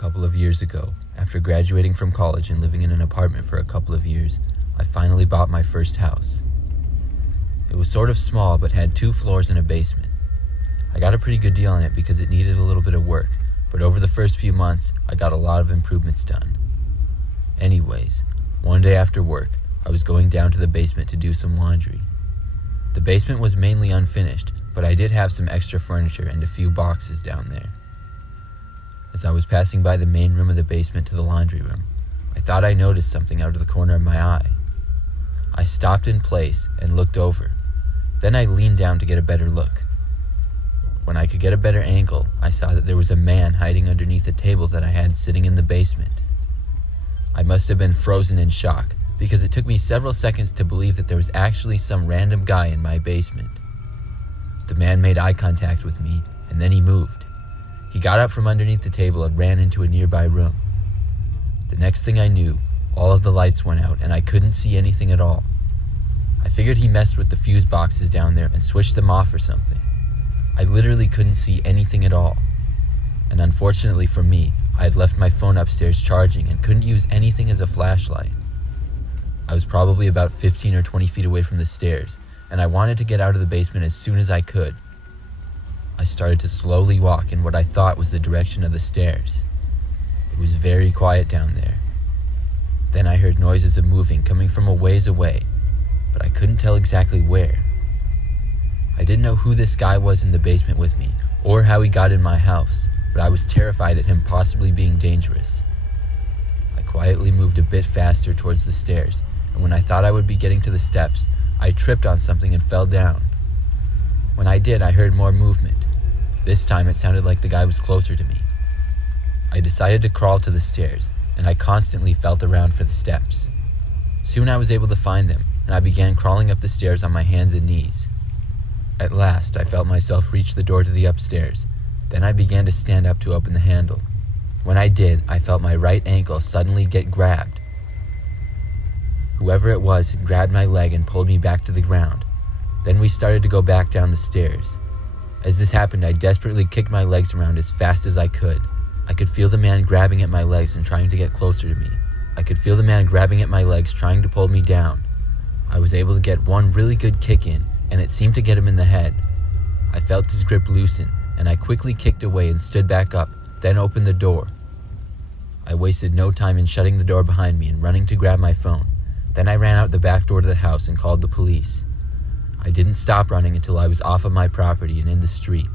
couple of years ago, after graduating from college and living in an apartment for a couple of years, I finally bought my first house. It was sort of small but had 2 floors and a basement. I got a pretty good deal on it because it needed a little bit of work, but over the first few months, I got a lot of improvements done. Anyways, one day after work, I was going down to the basement to do some laundry. The basement was mainly unfinished, but I did have some extra furniture and a few boxes down there. As I was passing by the main room of the basement to the laundry room, I thought I noticed something out of the corner of my eye. I stopped in place and looked over. Then I leaned down to get a better look. When I could get a better angle, I saw that there was a man hiding underneath a table that I had sitting in the basement. I must have been frozen in shock, because it took me several seconds to believe that there was actually some random guy in my basement. The man made eye contact with me, and then he moved. He got up from underneath the table and ran into a nearby room. The next thing I knew, all of the lights went out and I couldn't see anything at all. I figured he messed with the fuse boxes down there and switched them off or something. I literally couldn't see anything at all. And unfortunately for me, I had left my phone upstairs charging and couldn't use anything as a flashlight. I was probably about 15 or 20 feet away from the stairs, and I wanted to get out of the basement as soon as I could. I started to slowly walk in what I thought was the direction of the stairs. It was very quiet down there. Then I heard noises of moving coming from a ways away, but I couldn't tell exactly where. I didn't know who this guy was in the basement with me, or how he got in my house, but I was terrified at him possibly being dangerous. I quietly moved a bit faster towards the stairs, and when I thought I would be getting to the steps, I tripped on something and fell down. When I did, I heard more movement. This time it sounded like the guy was closer to me. I decided to crawl to the stairs, and I constantly felt around for the steps. Soon I was able to find them, and I began crawling up the stairs on my hands and knees. At last, I felt myself reach the door to the upstairs. Then I began to stand up to open the handle. When I did, I felt my right ankle suddenly get grabbed. Whoever it was had grabbed my leg and pulled me back to the ground. Then we started to go back down the stairs. As this happened, I desperately kicked my legs around as fast as I could. I could feel the man grabbing at my legs and trying to get closer to me. I could feel the man grabbing at my legs, trying to pull me down. I was able to get one really good kick in, and it seemed to get him in the head. I felt his grip loosen, and I quickly kicked away and stood back up, then opened the door. I wasted no time in shutting the door behind me and running to grab my phone. Then I ran out the back door to the house and called the police. I didn't stop running until I was off of my property and in the street.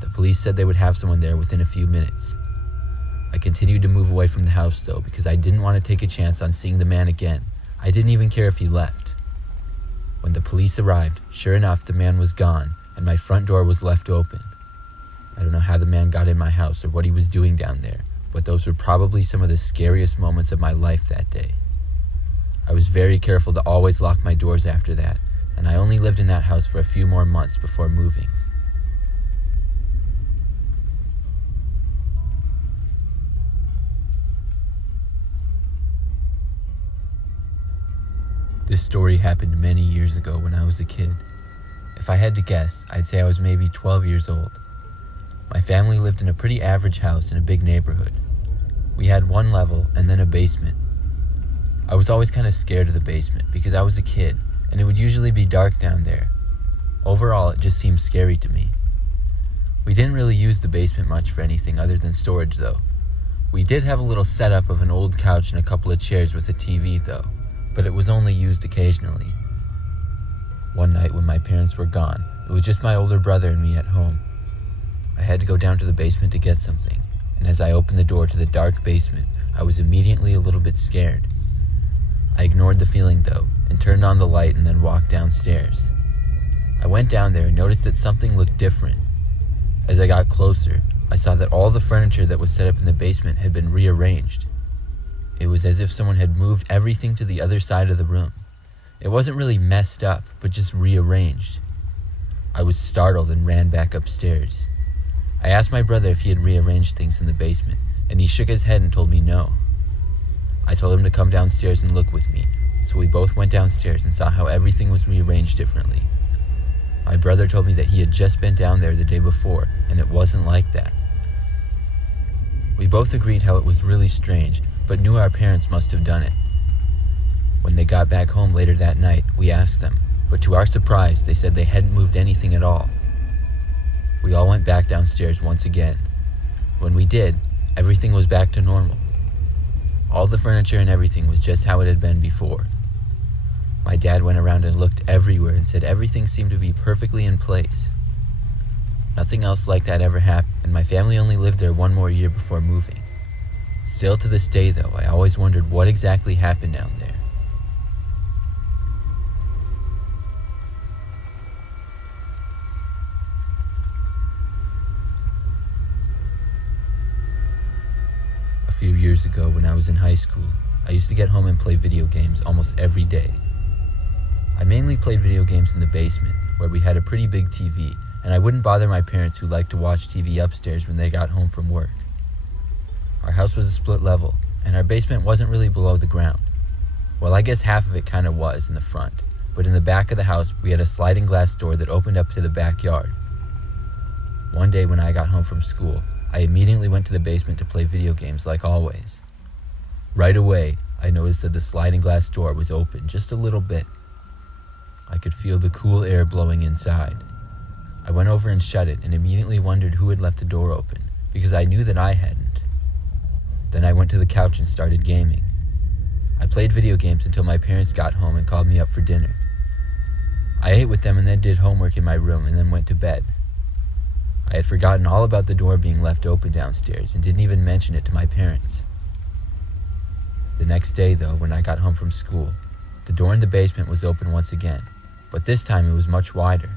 The police said they would have someone there within a few minutes. I continued to move away from the house though, because I didn't want to take a chance on seeing the man again. I didn't even care if he left. When the police arrived, sure enough, the man was gone and my front door was left open. I don't know how the man got in my house or what he was doing down there, but those were probably some of the scariest moments of my life that day. I was very careful to always lock my doors after that, and I only lived in that house for a few more months before moving. This story happened many years ago when I was a kid. If I had to guess, I'd say I was maybe 12 years old. My family lived in a pretty average house in a big neighborhood. We had 1 level and then a basement. I was always kind of scared of the basement because I was a kid and it would usually be dark down there. Overall, it just seemed scary to me. We didn't really use the basement much for anything other than storage though. We did have a little setup of an old couch and a couple of chairs with a TV though, but it was only used occasionally. One night when my parents were gone, it was just my older brother and me at home. I had to go down to the basement to get something, and as I opened the door to the dark basement, I was immediately a little bit scared. I ignored the feeling though, and turned on the light and then walked downstairs. I went down there and noticed that something looked different. As I got closer, I saw that all the furniture that was set up in the basement had been rearranged. It was as if someone had moved everything to the other side of the room. It wasn't really messed up, but just rearranged. I was startled and ran back upstairs. I asked my brother if he had rearranged things in the basement, and he shook his head and told me no. I told him to come downstairs and look with me, so we both went downstairs and saw how everything was rearranged differently. My brother told me that he had just been down there the day before, and it wasn't like that. We both agreed how it was really strange, but knew our parents must have done it. When they got back home later that night, we asked them, but to our surprise, they said they hadn't moved anything at all. We all went back downstairs once again. When we did, everything was back to normal. All the furniture and everything was just how it had been before. My dad went around and looked everywhere and said everything seemed to be perfectly in place. Nothing else like that ever happened, and my family only lived there one more year before moving. Still to this day, though, I always wondered what exactly happened down there. A few years ago, when I was in high school, I used to get home and play video games almost every day. I mainly played video games in the basement, where we had a pretty big TV, and I wouldn't bother my parents who liked to watch TV upstairs when they got home from work. Our house was a split level, and our basement wasn't really below the ground. Well, I guess half of it kind of was in the front, but in the back of the house we had a sliding glass door that opened up to the backyard. One day when I got home from school, I immediately went to the basement to play video games like always. Right away, I noticed that the sliding glass door was open just a little bit. I could feel the cool air blowing inside. I went over and shut it and immediately wondered who had left the door open, because I knew that I hadn't. Then I went to the couch and started gaming. I played video games until my parents got home and called me up for dinner. I ate with them and then did homework in my room and then went to bed. I had forgotten all about the door being left open downstairs and didn't even mention it to my parents. The next day, though, when I got home from school, the door in the basement was open once again, but this time it was much wider.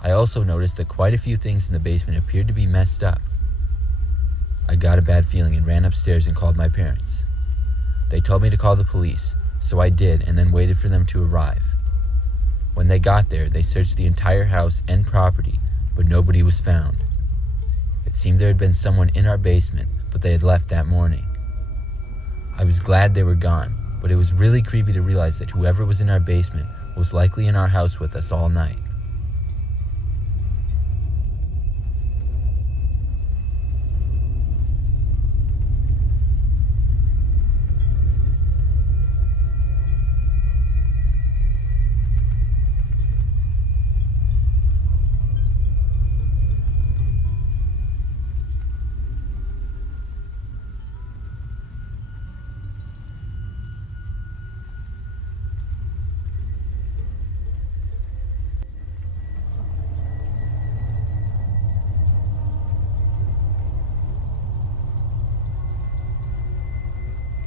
I also noticed that quite a few things in the basement appeared to be messed up. I got a bad feeling and ran upstairs and called my parents. They told me to call the police, so I did and then waited for them to arrive. When they got there, they searched the entire house and property, but nobody was found. It seemed there had been someone in our basement, but they had left that morning. I was glad they were gone, but it was really creepy to realize that whoever was in our basement was likely in our house with us all night.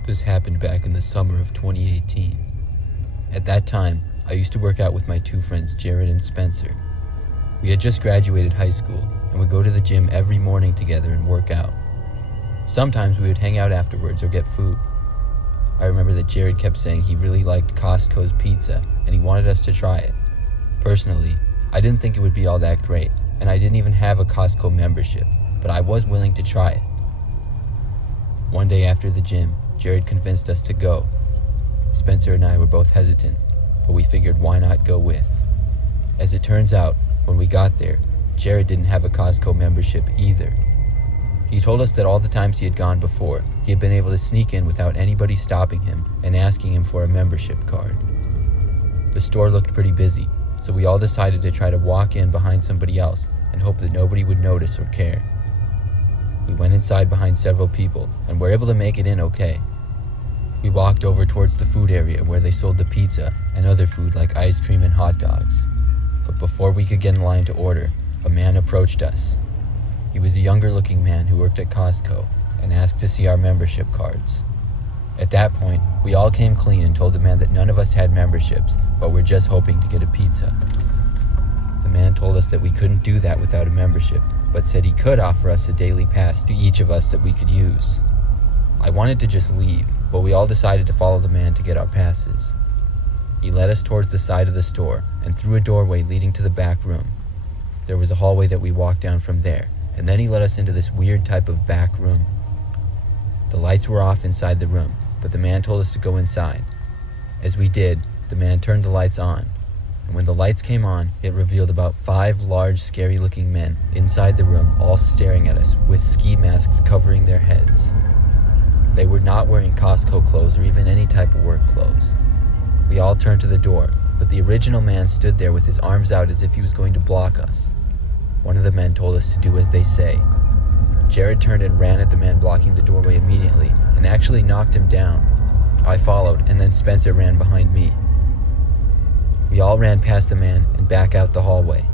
This happened back in the summer of 2018. At that time, I used to work out with my two friends, Jared and Spencer. We had just graduated high school and would go to the gym every morning together and work out. Sometimes we would hang out afterwards or get food. I remember that Jared kept saying he really liked Costco's pizza and he wanted us to try it. Personally, I didn't think it would be all that great, and I didn't even have a Costco membership, but I was willing to try it. One day after the gym, Jared convinced us to go. Spencer and I were both hesitant, but we figured why not go with. As it turns out, when we got there, Jared didn't have a Costco membership either. He told us that all the times he had gone before, he had been able to sneak in without anybody stopping him and asking him for a membership card. The store looked pretty busy, so we all decided to try to walk in behind somebody else and hope that nobody would notice or care. We went inside behind several people and were able to make it in okay. We walked over towards the food area where they sold the pizza and other food like ice cream and hot dogs. But before we could get in line to order, a man approached us. He was a younger-looking man who worked at Costco and asked to see our membership cards. At that point, we all came clean and told the man that none of us had memberships, but were just hoping to get a pizza. The man told us that we couldn't do that without a membership, but said he could offer us a daily pass to each of us that we could use. I wanted to just leave, but we all decided to follow the man to get our passes. He led us towards the side of the store and through a doorway leading to the back room. There was a hallway that we walked down from there, and then he led us into this weird type of back room. The lights were off inside the room, but the man told us to go inside. As we did, the man turned the lights on, and when the lights came on, it revealed about 5 large, scary-looking men inside the room, all staring at us with ski masks covering their heads. They were not wearing Costco clothes or even any type of work clothes. We all turned to the door, but the original man stood there with his arms out as if he was going to block us. One of the men told us to do as they say. Jared turned and ran at the man blocking the doorway immediately and actually knocked him down. I followed, and then Spencer ran behind me. We all ran past the man and back out the hallway.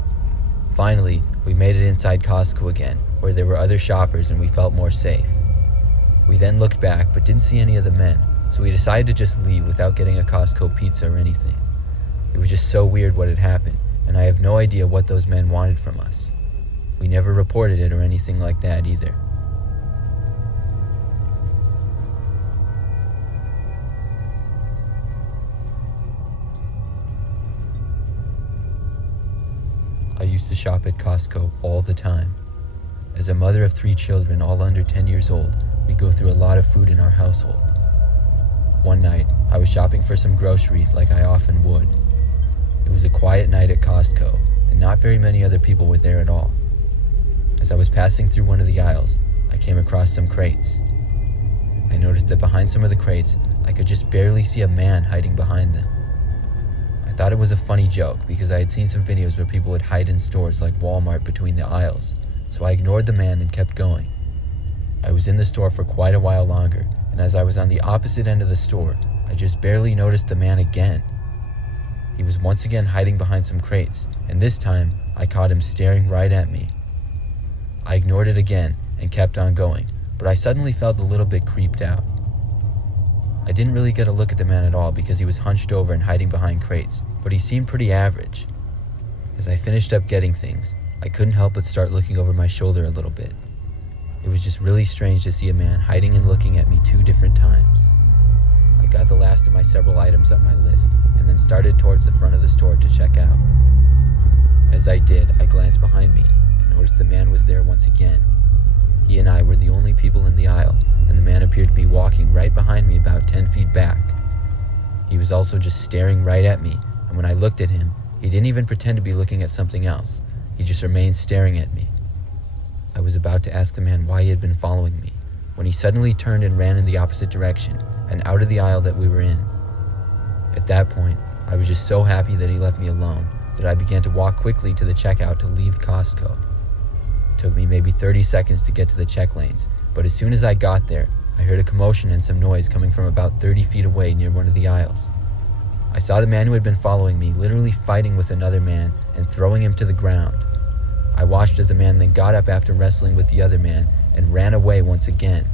Finally, we made it inside Costco again, where there were other shoppers and we felt more safe. We then looked back but didn't see any of the men, so we decided to just leave without getting a Costco pizza or anything. It was just so weird what had happened, and I have no idea what those men wanted from us. We never reported it or anything like that either. I used to shop at Costco all the time. As a mother of 3 children, all under 10 years old, we go through a lot of food in our household. One night, I was shopping for some groceries like I often would. It was a quiet night at Costco, and not very many other people were there at all. As I was passing through one of the aisles, I came across some crates. I noticed that behind some of the crates, I could just barely see a man hiding behind them. I thought it was a funny joke because I had seen some videos where people would hide in stores like Walmart between the aisles, so I ignored the man and kept going. I was in the store for quite a while longer, and as I was on the opposite end of the store, I just barely noticed the man again. He was once again hiding behind some crates, and this time, I caught him staring right at me. I ignored it again and kept on going, but I suddenly felt a little bit creeped out. I didn't really get a look at the man at all because he was hunched over and hiding behind crates, but he seemed pretty average. As I finished up getting things, I couldn't help but start looking over my shoulder a little bit. It was just really strange to see a man hiding and looking at me 2 different times. I got the last of my several items on my list and then started towards the front of the store to check out. As I did, I glanced behind me and noticed the man was there once again. He and I were the only people in the aisle, and the man appeared to be walking right behind me about 10 feet back. He was also just staring right at me, and when I looked at him, he didn't even pretend to be looking at something else. He just remained staring at me. I was about to ask the man why he had been following me, when he suddenly turned and ran in the opposite direction, and out of the aisle that we were in. At that point, I was just so happy that he left me alone, that I began to walk quickly to the checkout to leave Costco. It took me maybe 30 seconds to get to the check lanes, but as soon as I got there, I heard a commotion and some noise coming from about 30 feet away near one of the aisles. I saw the man who had been following me literally fighting with another man and throwing him to the ground. I watched as the man then got up after wrestling with the other man and ran away once again.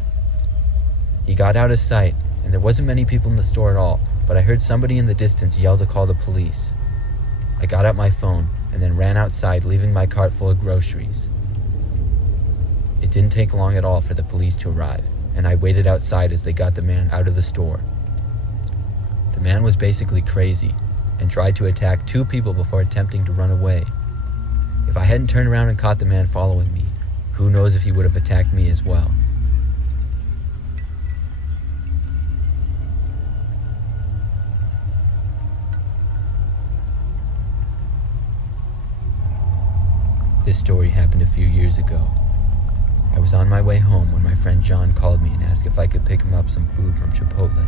He got out of sight, and there wasn't many people in the store at all, but I heard somebody in the distance yell to call the police. I got out my phone and then ran outside, leaving my cart full of groceries. It didn't take long at all for the police to arrive, and I waited outside as they got the man out of the store. The man was basically crazy and tried to attack 2 people before attempting to run away. If I hadn't turned around and caught the man following me, who knows if he would have attacked me as well. This story happened a few years ago. I was on my way home when my friend John called me and asked if I could pick him up some food from Chipotle.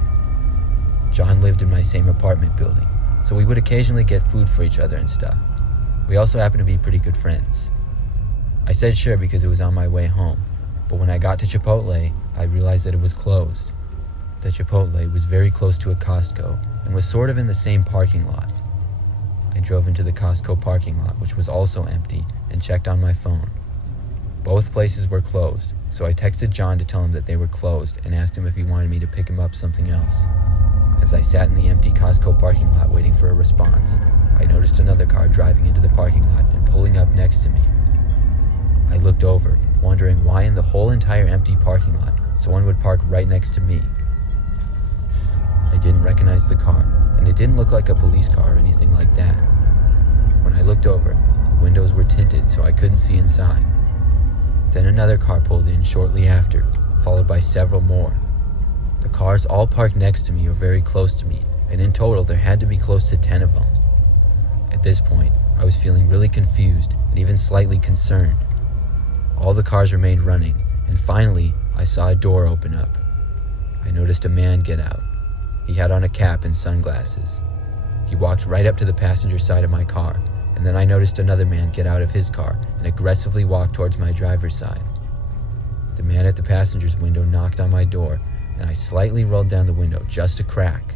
John lived in my same apartment building, so we would occasionally get food for each other and stuff. We also happened to be pretty good friends. I said sure because it was on my way home, but when I got to Chipotle, I realized that it was closed. The Chipotle was very close to a Costco and was sort of in the same parking lot. I drove into the Costco parking lot, which was also empty, and checked on my phone. Both places were closed, so I texted John to tell him that they were closed and asked him if he wanted me to pick him up something else. As I sat in the empty Costco parking lot waiting for a response, I noticed another car driving into the parking lot and pulling up next to me. I looked over, wondering why in the whole entire empty parking lot someone would park right next to me. I didn't recognize the car, and it didn't look like a police car or anything like that. When I looked over, the windows were tinted so I couldn't see inside. Then another car pulled in shortly after, followed by several more. The cars all parked next to me or very close to me, and in total there had to be close to 10 of them. At this point, I was feeling really confused and even slightly concerned. All the cars remained running, and finally, I saw a door open up. I noticed a man get out. He had on a cap and sunglasses. He walked right up to the passenger side of my car, and then I noticed another man get out of his car and aggressively walk towards my driver's side. The man at the passenger's window knocked on my door, and I slightly rolled down the window just a crack.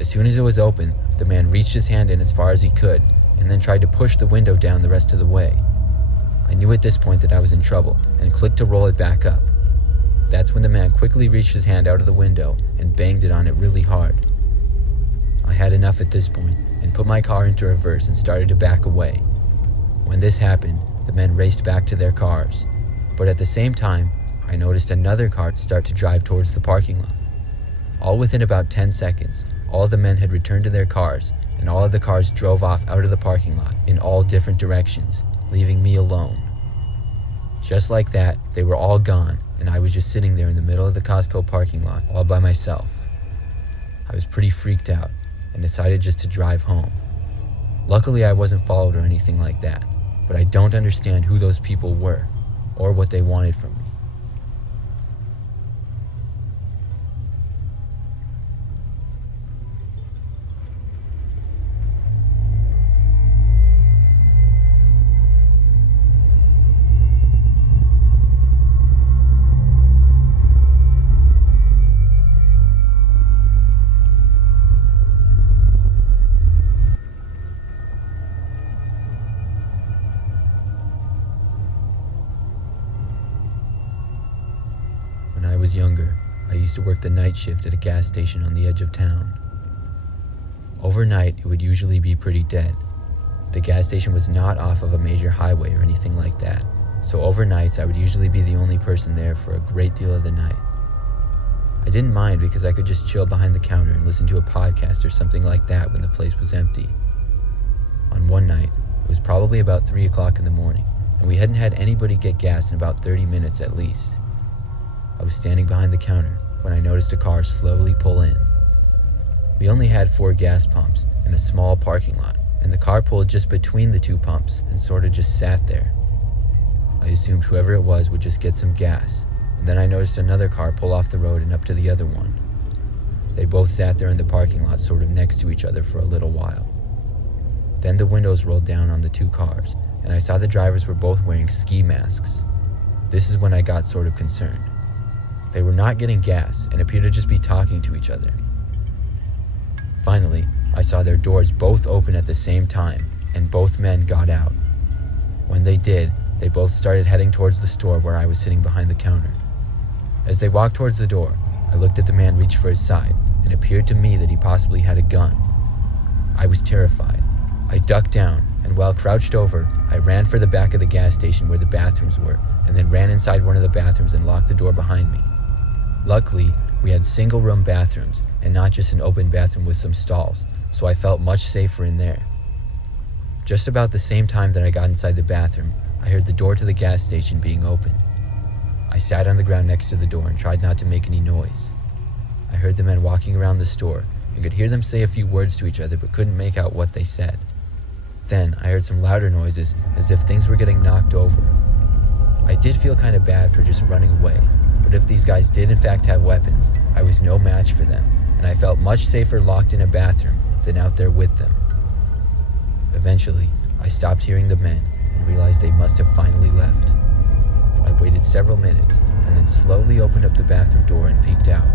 As soon as it was open, the man reached his hand in as far as he could, and then tried to push the window down the rest of the way. I knew at this point that I was in trouble, and clicked to roll it back up. That's when the man quickly reached his hand out of the window and banged it on it really hard. I had enough at this point, and put my car into reverse and started to back away. When this happened, the men raced back to their cars, but at the same time, I noticed another car start to drive towards the parking lot. All within about 10 seconds, all the men had returned to their cars, and all of the cars drove off out of the parking lot in all different directions, leaving me alone. Just like that, they were all gone, and I was just sitting there in the middle of the Costco parking lot, all by myself. I was pretty freaked out, and decided just to drive home. Luckily, I wasn't followed or anything like that, but I don't understand who those people were, or what they wanted from me. When I was younger, I used to work the night shift at a gas station on the edge of town. Overnight, it would usually be pretty dead. The gas station was not off of a major highway or anything like that, so overnights I would usually be the only person there for a great deal of the night. I didn't mind because I could just chill behind the counter and listen to a podcast or something like that when the place was empty. On one night, it was probably about 3 o'clock in the morning, and we hadn't had anybody get gas in about 30 minutes at least. I was standing behind the counter when I noticed a car slowly pull in. We only had 4 gas pumps and a small parking lot, and the car pulled just between the 2 pumps and sort of just sat there. I assumed whoever it was would just get some gas, and then I noticed another car pull off the road and up to the other one. They both sat there in the parking lot sort of next to each other for a little while. Then the windows rolled down on the 2 cars, and I saw the drivers were both wearing ski masks. This is when I got sort of concerned. They were not getting gas and appeared to just be talking to each other. Finally, I saw their doors both open at the same time, and both men got out. When they did, they both started heading towards the store where I was sitting behind the counter. As they walked towards the door, I looked at the man reach for his side, and it appeared to me that he possibly had a gun. I was terrified. I ducked down, and while crouched over, I ran for the back of the gas station where the bathrooms were, and then ran inside one of the bathrooms and locked the door behind me. Luckily, we had single-room bathrooms and not just an open bathroom with some stalls, so I felt much safer in there. Just about the same time that I got inside the bathroom, I heard the door to the gas station being opened. I sat on the ground next to the door and tried not to make any noise. I heard the men walking around the store and could hear them say a few words to each other but couldn't make out what they said. Then I heard some louder noises as if things were getting knocked over. I did feel kind of bad for just running away, but if these guys did in fact have weapons, I was no match for them, and I felt much safer locked in a bathroom than out there with them. Eventually, I stopped hearing the men and realized they must have finally left. I waited several minutes and then slowly opened up the bathroom door and peeked out.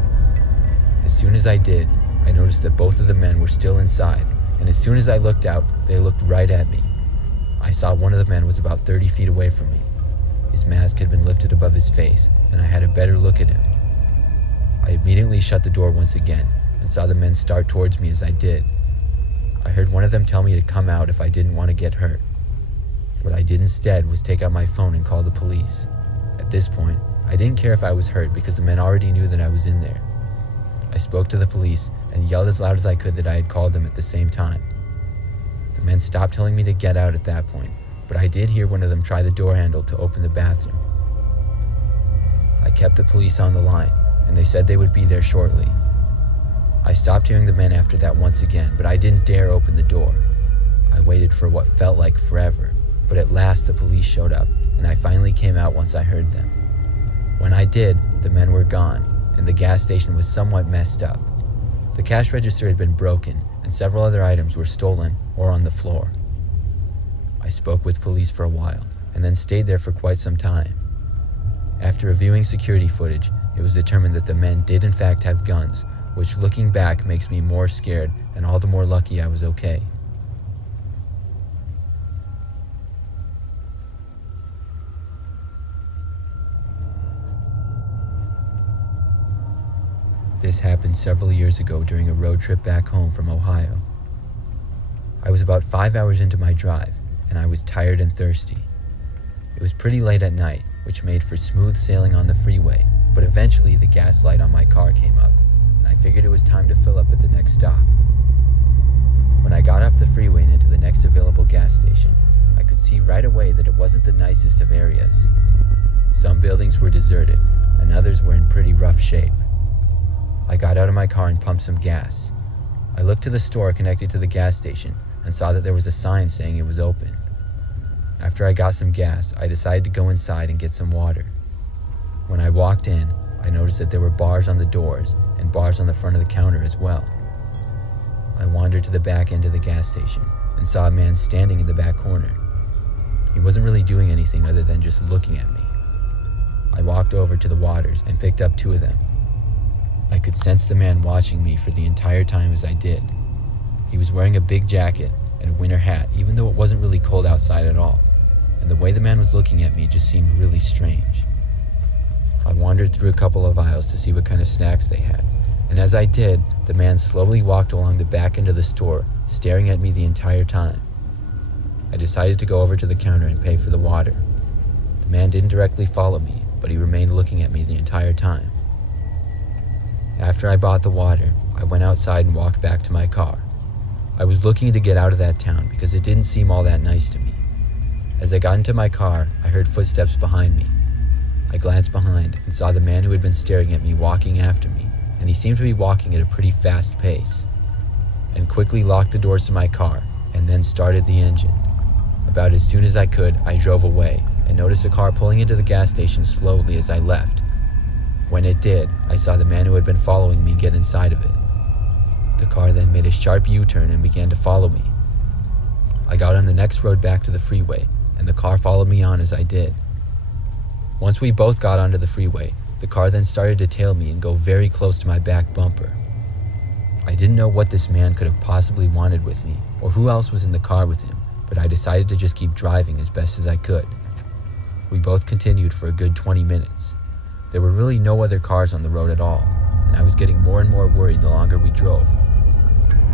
As soon as I did, I noticed that both of the men were still inside, and as soon as I looked out, they looked right at me. I saw one of the men was about 30 feet away from me. His mask had been lifted above his face, and I had a better look at him. I immediately shut the door once again and saw the men start towards me as I did. I heard one of them tell me to come out if I didn't want to get hurt. What I did instead was take out my phone and call the police. At this point, I didn't care if I was hurt because the men already knew that I was in there. I spoke to the police and yelled as loud as I could that I had called them at the same time. The men stopped telling me to get out at that point, but I did hear one of them try the door handle to open the bathroom. I kept the police on the line, and they said they would be there shortly. I stopped hearing the men after that once again, but I didn't dare open the door. I waited waited for what felt like forever, but at last the police showed up, and I finally came out once I heard them. When I did, the men were gone, and the gas station was somewhat messed up. The cash register had been broken, and several other items were stolen or on the floor. I spoke with police for a while, and then stayed there for quite some time. After reviewing security footage, it was determined that the men did in fact have guns, which looking back makes me more scared and all the more lucky I was okay. This happened several years ago during a road trip back home from Ohio. I was about 5 hours into my drive, and I was tired and thirsty. It was pretty late at night, which made for smooth sailing on the freeway, but eventually the gas light on my car came up, and I figured it was time to fill up at the next stop. When I got off the freeway and into the next available gas station, I could see right away that it wasn't the nicest of areas. Some buildings were deserted, and others were in pretty rough shape. I got out of my car and pumped some gas. I looked to the store connected to the gas station and saw that there was a sign saying it was open. After I got some gas, I decided to go inside and get some water. When I walked in, I noticed that there were bars on the doors and bars on the front of the counter as well. I wandered to the back end of the gas station and saw a man standing in the back corner. He wasn't really doing anything other than just looking at me. I walked over to the waters and picked up 2 of them. I could sense the man watching me for the entire time as I did. He was wearing a big jacket and a winter hat, even though it wasn't really cold outside at all, and the way the man was looking at me just seemed really strange. I wandered through a couple of aisles to see what kind of snacks they had, and as I did, the man slowly walked along the back end of the store, staring at me the entire time. I decided to go over to the counter and pay for the water. The man didn't directly follow me, but he remained looking at me the entire time. After I bought the water, I went outside and walked back to my car. I was looking to get out of that town because it didn't seem all that nice to me. As I got into my car, I heard footsteps behind me. I glanced behind and saw the man who had been staring at me walking after me, and he seemed to be walking at a pretty fast pace, and quickly locked the doors to my car and then started the engine. About as soon as I could, I drove away and noticed a car pulling into the gas station slowly as I left. When it did, I saw the man who had been following me get inside of it. The car then made a sharp U-turn and began to follow me. I got on the next road back to the freeway, and the car followed me on as I did. Once we both got onto the freeway, the car then started to tail me and go very close to my back bumper. I didn't know what this man could have possibly wanted with me, or who else was in the car with him, but I decided to just keep driving as best as I could. We both continued for a good 20 minutes. There were really no other cars on the road at all, and I was getting more and more worried the longer we drove.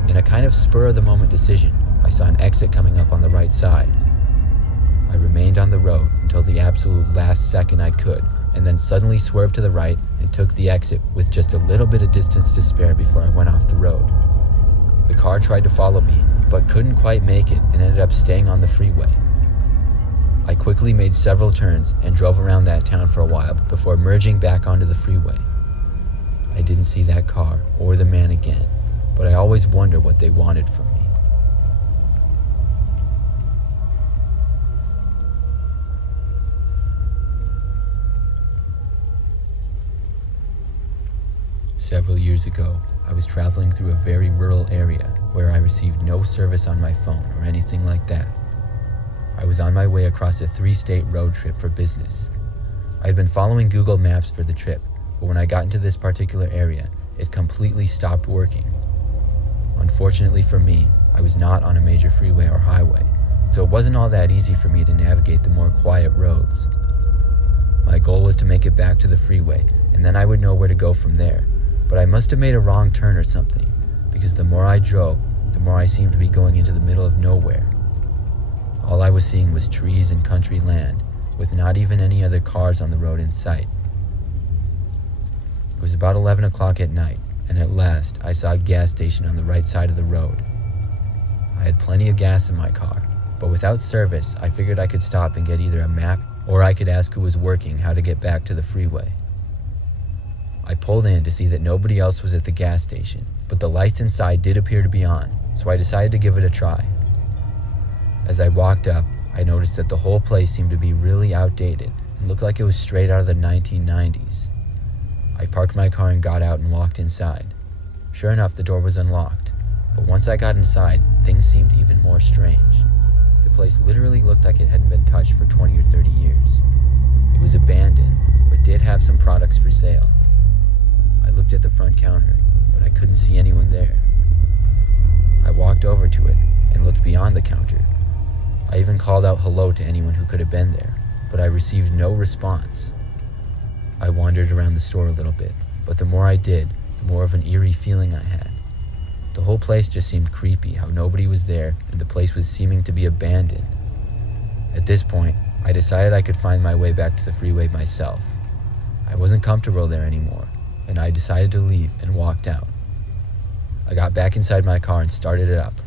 In a kind of spur-of-the-moment decision, I saw an exit coming up on the right side. I remained on the road until the absolute last second I could, and then suddenly swerved to the right and took the exit with just a little bit of distance to spare before I went off the road. The car tried to follow me, but couldn't quite make it and ended up staying on the freeway. I quickly made several turns and drove around that town for a while before merging back onto the freeway. I didn't see that car or the man again, but I always wonder what they wanted from me. Several years ago, I was traveling through a very rural area where I received no service on my phone or anything like that. I was on my way across a 3-state road trip for business. I had been following Google Maps for the trip, but when I got into this particular area, it completely stopped working. Unfortunately for me, I was not on a major freeway or highway, so it wasn't all that easy for me to navigate the more quiet roads. My goal was to make it back to the freeway, and then I would know where to go from there, but I must have made a wrong turn or something, because the more I drove, the more I seemed to be going into the middle of nowhere. All I was seeing was trees and country land, with not even any other cars on the road in sight. It was about 11 o'clock at night, and at last I saw a gas station on the right side of the road. I had plenty of gas in my car, but without service, I figured I could stop and get either a map or I could ask who was working how to get back to the freeway. I pulled in to see that nobody else was at the gas station, but the lights inside did appear to be on, so I decided to give it a try. As I walked up, I noticed that the whole place seemed to be really outdated and looked like it was straight out of the 1990s. I parked my car and got out and walked inside. Sure enough, the door was unlocked, but once I got inside, things seemed even more strange. The place literally looked like it hadn't been touched for 20 or 30 years. It was abandoned, but did have some products for sale. I looked at the front counter, but I couldn't see anyone there. I walked over to it and looked beyond the counter. I even called out hello to anyone who could have been there, but I received no response. I wandered around the store a little bit, but the more I did, the more of an eerie feeling I had. The whole place just seemed creepy, how nobody was there and the place was seeming to be abandoned. At this point, I decided I could find my way back to the freeway myself. I wasn't comfortable there anymore, and I decided to leave and walked out. I got back inside my car and started it up.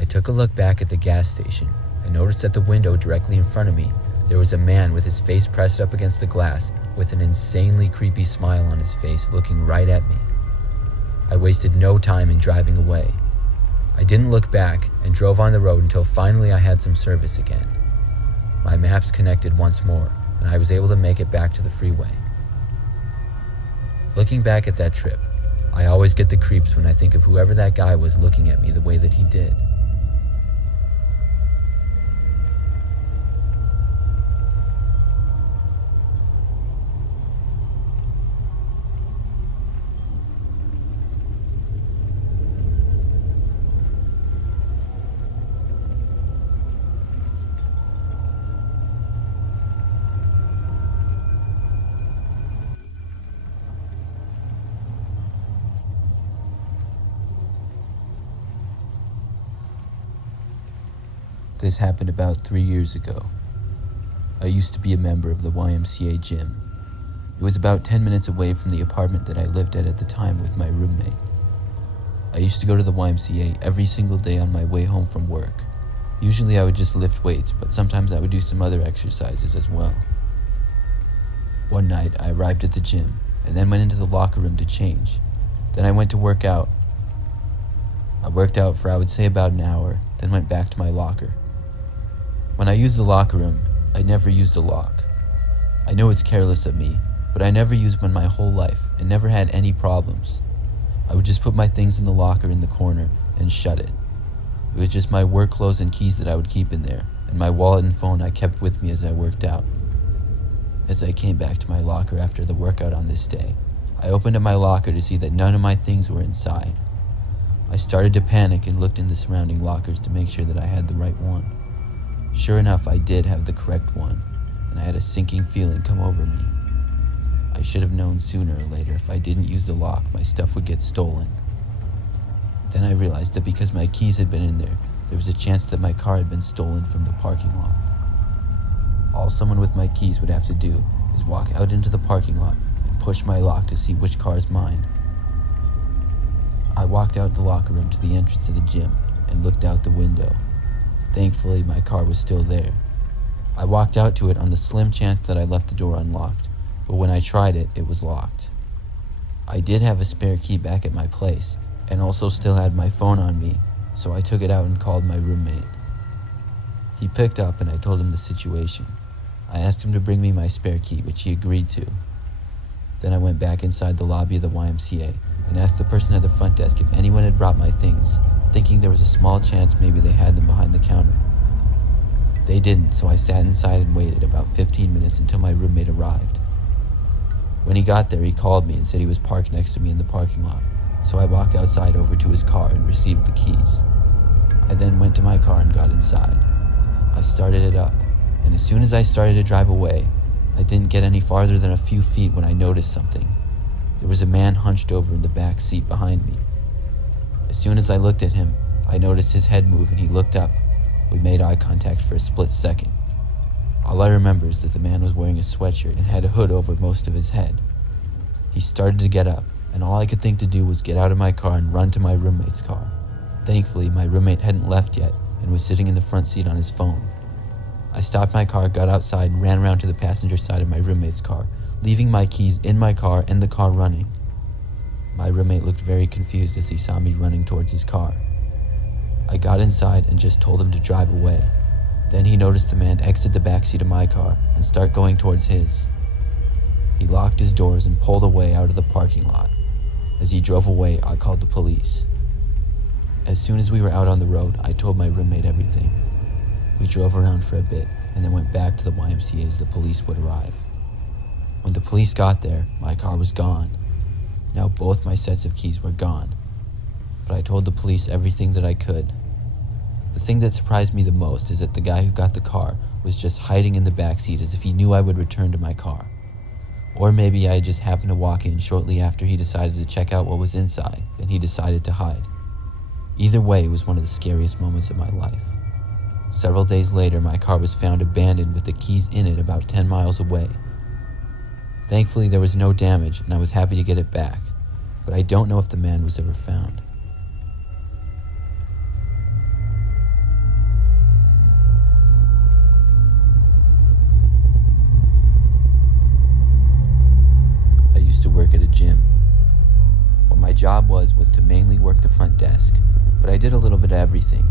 I took a look back at the gas station and noticed at the window directly in front of me, there was a man with his face pressed up against the glass with an insanely creepy smile on his face looking right at me. I wasted no time in driving away. I didn't look back and drove on the road until finally I had some service again. My maps connected once more, and I was able to make it back to the freeway. Looking back at that trip, I always get the creeps when I think of whoever that guy was looking at me the way that he did. This happened about 3 years ago. I used to be a member of the YMCA gym. It was about 10 minutes away from the apartment that I lived at the time with my roommate. I used to go to the YMCA every single day on my way home from work. Usually I would just lift weights, but sometimes I would do some other exercises as well. One night I arrived at the gym and then went into the locker room to change. Then I went to work out. I worked out for I would say about an hour, then went back to my locker. When I used the locker room, I never used a lock. I know it's careless of me, but I never used one my whole life and never had any problems. I would just put my things in the locker in the corner and shut it. It was just my work clothes and keys that I would keep in there, and my wallet and phone I kept with me as I worked out. As I came back to my locker after the workout on this day, I opened up my locker to see that none of my things were inside. I started to panic and looked in the surrounding lockers to make sure that I had the right one. Sure enough, I did have the correct one, and I had a sinking feeling come over me. I should have known sooner or later if I didn't use the lock, my stuff would get stolen. Then I realized that because my keys had been in there, there was a chance that my car had been stolen from the parking lot. All someone with my keys would have to do is walk out into the parking lot and push my lock to see which car is mine. I walked out the locker room to the entrance of the gym and looked out the window. Thankfully, my car was still there. I walked out to it on the slim chance that I left the door unlocked, but when I tried it, it was locked. I did have a spare key back at my place, and also still had my phone on me, so I took it out and called my roommate. He picked up and I told him the situation. I asked him to bring me my spare key, which he agreed to. Then I went back inside the lobby of the YMCA and asked the person at the front desk if anyone had brought my things, thinking there was a small chance maybe they had them behind the counter. They didn't, so I sat inside and waited about 15 minutes until my roommate arrived. When he got there, he called me and said he was parked next to me in the parking lot, so I walked outside over to his car and received the keys. I then went to my car and got inside. I started it up, and as soon as I started to drive away, I didn't get any farther than a few feet when I noticed something. There was a man hunched over in the back seat behind me. As soon as I looked at him, I noticed his head move and he looked up. We made eye contact for a split second. All I remember is that the man was wearing a sweatshirt and had a hood over most of his head. He started to get up, and all I could think to do was get out of my car and run to my roommate's car. Thankfully, my roommate hadn't left yet and was sitting in the front seat on his phone. I stopped my car, got outside, and ran around to the passenger side of my roommate's car, leaving my keys in my car and the car running. My roommate looked very confused as he saw me running towards his car. I got inside and just told him to drive away. Then he noticed the man exit the backseat of my car and start going towards his. He locked his doors and pulled away out of the parking lot. As he drove away, I called the police. As soon as we were out on the road, I told my roommate everything. We drove around for a bit and then went back to the YMCA as the police would arrive. When the police got there, my car was gone. Now both my sets of keys were gone. But I told the police everything that I could. The thing that surprised me the most is that the guy who got the car was just hiding in the backseat as if he knew I would return to my car. Or maybe I just happened to walk in shortly after he decided to check out what was inside, and he decided to hide. Either way, it was one of the scariest moments of my life. Several days later, my car was found abandoned with the keys in it about 10 miles away. Thankfully, there was no damage, and I was happy to get it back, but I don't know if the man was ever found. I used to work at a gym. What my job was to mainly work the front desk, but I did a little bit of everything.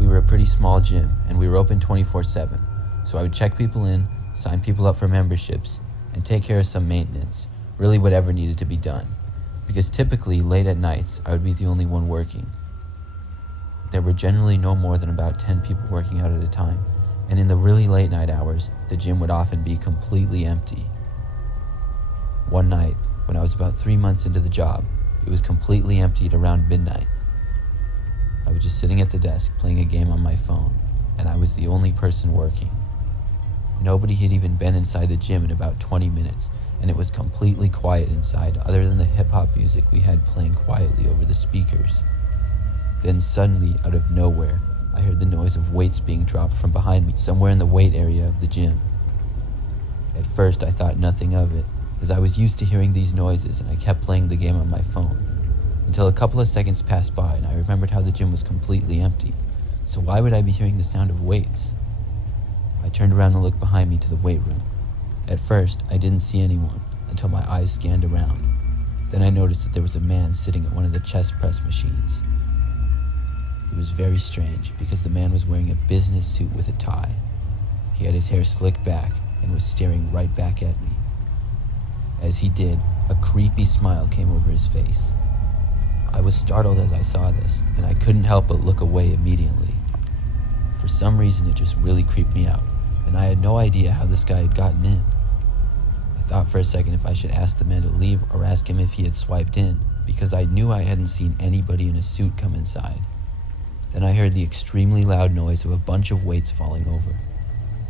We were a pretty small gym, and we were open 24/7, so I would check people in, sign people up for memberships, and take care of some maintenance, really whatever needed to be done, because typically late at nights I would be the only one working. There were generally no more than about 10 people working out at a time, and in the really late night hours, the gym would often be completely empty. One night, when I was about 3 months into the job, it was completely empty at around midnight. I was just sitting at the desk playing a game on my phone, and I was the only person working. Nobody had even been inside the gym in about 20 minutes, and it was completely quiet inside other than the hip-hop music we had playing quietly over the speakers. Then suddenly, out of nowhere, I heard the noise of weights being dropped from behind me somewhere in the weight area of the gym. At first, I thought nothing of it, as I was used to hearing these noises and I kept playing the game on my phone, until a couple of seconds passed by and I remembered how the gym was completely empty, so why would I be hearing the sound of weights? I turned around and looked behind me to the weight room. At first, I didn't see anyone until my eyes scanned around. Then I noticed that there was a man sitting at one of the chest press machines. It was very strange because the man was wearing a business suit with a tie. He had his hair slicked back and was staring right back at me. As he did, a creepy smile came over his face. I was startled as I saw this, and I couldn't help but look away immediately. For some reason, it just really creeped me out, and I had no idea how this guy had gotten in. I thought for a second if I should ask the man to leave or ask him if he had swiped in, because I knew I hadn't seen anybody in a suit come inside. Then I heard the extremely loud noise of a bunch of weights falling over.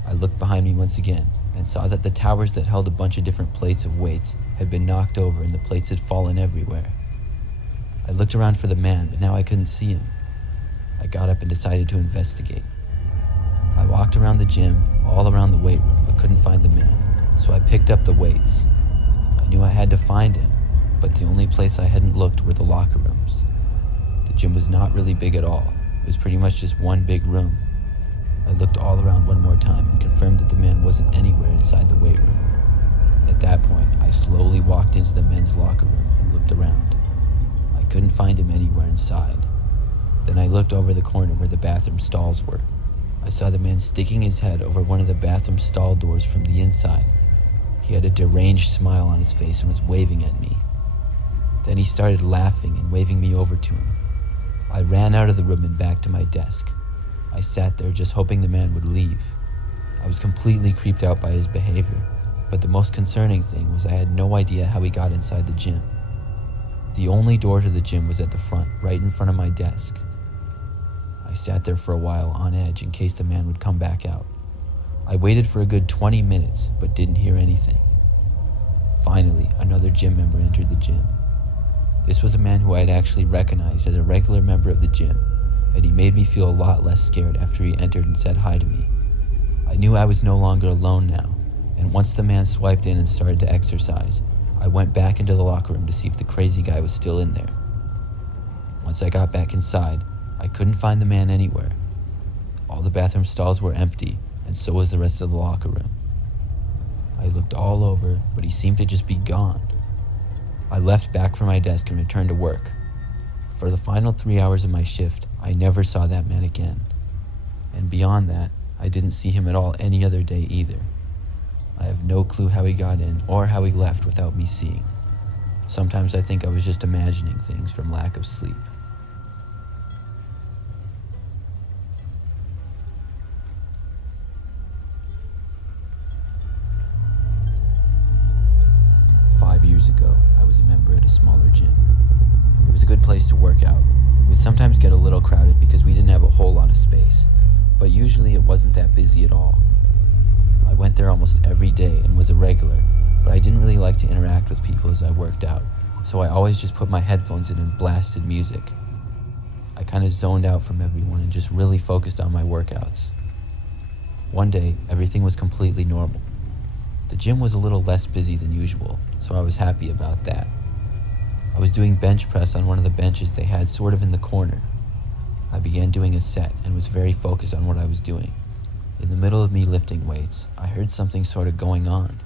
I looked behind me once again and saw that the towers that held a bunch of different plates of weights had been knocked over and the plates had fallen everywhere. I looked around for the man, but now I couldn't see him. I got up and decided to investigate. I walked around the gym, all around the weight room, but couldn't find the man, so I picked up the weights. I knew I had to find him, but the only place I hadn't looked were the locker rooms. The gym was not really big at all. It was pretty much just one big room. I looked all around one more time and confirmed that the man wasn't anywhere inside the weight room. At that point, I slowly walked into the men's locker room and looked around. I couldn't find him anywhere inside. Then I looked over the corner where the bathroom stalls were. I saw the man sticking his head over one of the bathroom stall doors from the inside. He had a deranged smile on his face and was waving at me. Then he started laughing and waving me over to him. I ran out of the room and back to my desk. I sat there just hoping the man would leave. I was completely creeped out by his behavior, but the most concerning thing was I had no idea how he got inside the gym. The only door to the gym was at the front, right in front of my desk. I sat there for a while on edge in case the man would come back out. I waited for a good 20 minutes, but didn't hear anything. Finally, another gym member entered the gym. This was a man who I had actually recognized as a regular member of the gym, and he made me feel a lot less scared after he entered and said hi to me. I knew I was no longer alone now, and once the man swiped in and started to exercise, I went back into the locker room to see if the crazy guy was still in there. Once I got back inside, I couldn't find the man anywhere. All the bathroom stalls were empty, and so was the rest of the locker room. I looked all over, but he seemed to just be gone. I left back from my desk and returned to work. For the final 3 hours of my shift, I never saw that man again. And beyond that, I didn't see him at all any other day either. I have no clue how he got in or how he left without me seeing. Sometimes I think I was just imagining things from lack of sleep. Years ago, I was a member at a smaller gym. It was a good place to work out. It would sometimes get a little crowded because we didn't have a whole lot of space, but usually it wasn't that busy at all. I went there almost every day and was a regular, but I didn't really like to interact with people as I worked out, so I always just put my headphones in and blasted music. I kind of zoned out from everyone and just really focused on my workouts. One day, everything was completely normal. The gym was a little less busy than usual, so I was happy about that. I was doing bench press on one of the benches they had sort of in the corner. I began doing a set and was very focused on what I was doing. In the middle of me lifting weights, I heard something sort of going on.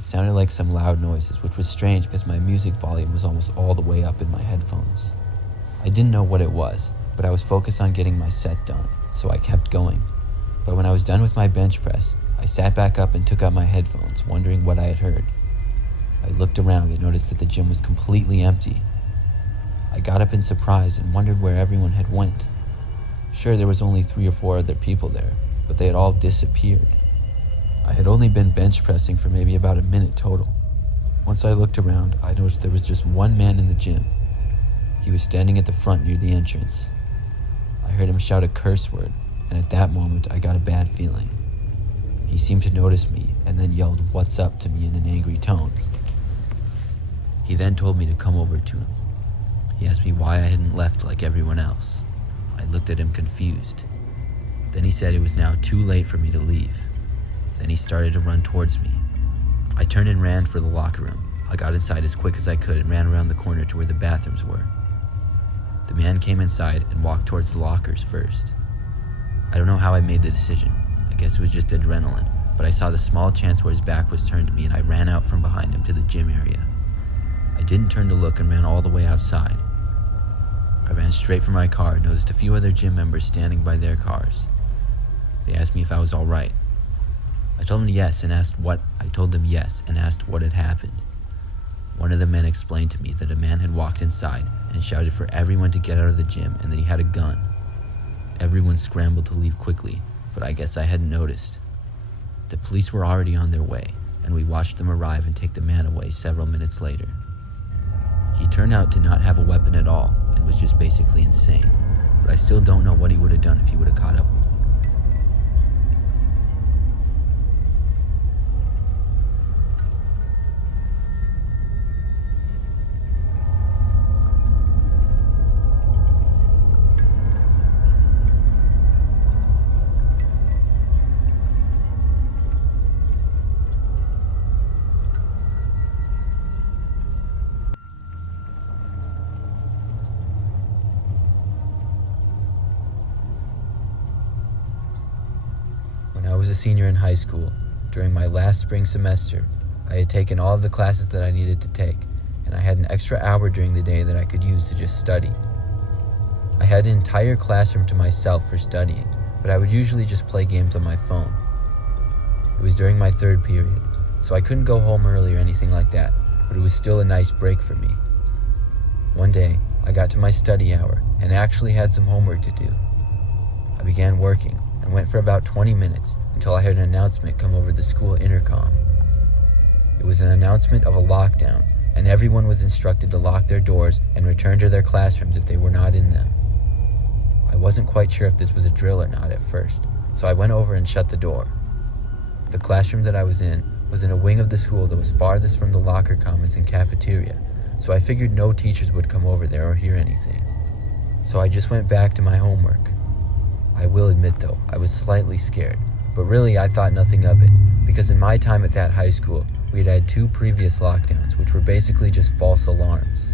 It sounded like some loud noises, which was strange because my music volume was almost all the way up in my headphones. I didn't know what it was, but I was focused on getting my set done, so I kept going. But when I was done with my bench press, I sat back up and took out my headphones, wondering what I had heard. I looked around and noticed that the gym was completely empty. I got up in surprise and wondered where everyone had went. Sure, there was only 3 or 4 other people there, but they had all disappeared. I had only been bench pressing for maybe about a minute total. Once I looked around, I noticed there was just one man in the gym. He was standing at the front near the entrance. I heard him shout a curse word, and at that moment I got a bad feeling. He seemed to notice me and then yelled, "What's up?" to me in an angry tone. He then told me to come over to him. He asked me why I hadn't left like everyone else. I looked at him confused. Then he said it was now too late for me to leave. Then he started to run towards me. I turned and ran for the locker room. I got inside as quick as I could and ran around the corner to where the bathrooms were. The man came inside and walked towards the lockers first. I don't know how I made the decision. I guess it was just adrenaline, but I saw the small chance where his back was turned to me and I ran out from behind him to the gym area. I didn't turn to look and ran all the way outside. I ran straight for my car and noticed a few other gym members standing by their cars. They asked me if I was all right. I told them yes and asked what. I told them yes and asked what had happened. One of the men explained to me that a man had walked inside and shouted for everyone to get out of the gym and that he had a gun. Everyone scrambled to leave quickly, but I guess I hadn't noticed. The police were already on their way, and we watched them arrive and take the man away several minutes later. He turned out to not have a weapon at all and was just basically insane, but I still don't know what he would have done if he would have caught up with me. When I was a senior in high school, during my last spring semester, I had taken all of the classes that I needed to take, and I had an extra hour during the day that I could use to just study. I had an entire classroom to myself for studying, but I would usually just play games on my phone. It was during my 3rd period, so I couldn't go home early or anything like that, but it was still a nice break for me. One day, I got to my study hour and actually had some homework to do. I began working and went for about 20 minutes until I heard an announcement come over the school intercom. It was an announcement of a lockdown, and everyone was instructed to lock their doors and return to their classrooms if they were not in them. I wasn't quite sure if this was a drill or not at first, so I went over and shut the door. The classroom that I was in a wing of the school that was farthest from the locker commons and cafeteria, so I figured no teachers would come over there or hear anything. So I just went back to my homework. I will admit though, I was slightly scared, but really I thought nothing of it, because in my time at that high school, we had had 2 previous lockdowns, which were basically just false alarms.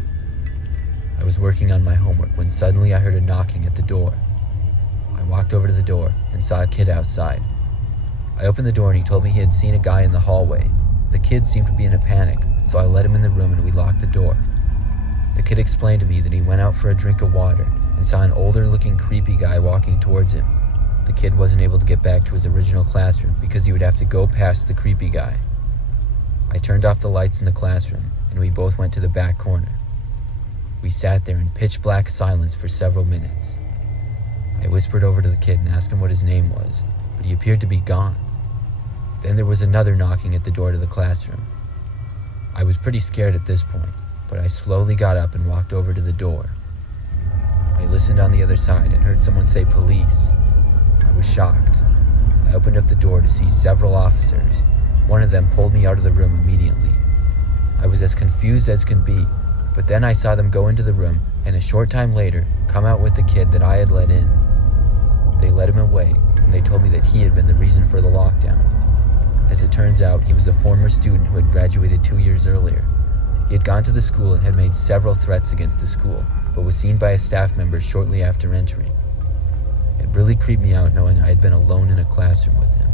I was working on my homework when suddenly I heard a knocking at the door. I walked over to the door and saw a kid outside. I opened the door and he told me he had seen a guy in the hallway. The kid seemed to be in a panic, so I let him in the room and we locked the door. The kid explained to me that he went out for a drink of water and saw an older-looking creepy guy walking towards him. The kid wasn't able to get back to his original classroom because he would have to go past the creepy guy. I turned off the lights in the classroom, and we both went to the back corner. We sat there in pitch-black silence for several minutes. I whispered over to the kid and asked him what his name was, but he appeared to be gone. Then there was another knocking at the door to the classroom. I was pretty scared at this point, but I slowly got up and walked over to the door. I listened on the other side and heard someone say police. I was shocked. I opened up the door to see several officers. One of them pulled me out of the room immediately. I was as confused as can be, but then I saw them go into the room and a short time later come out with the kid that I had let in. They led him away and they told me that he had been the reason for the lockdown. As it turns out, he was a former student who had graduated 2 years earlier. He had gone to the school and had made several threats against the school, but was seen by a staff member shortly after entering. It really creeped me out knowing I had been alone in a classroom with him.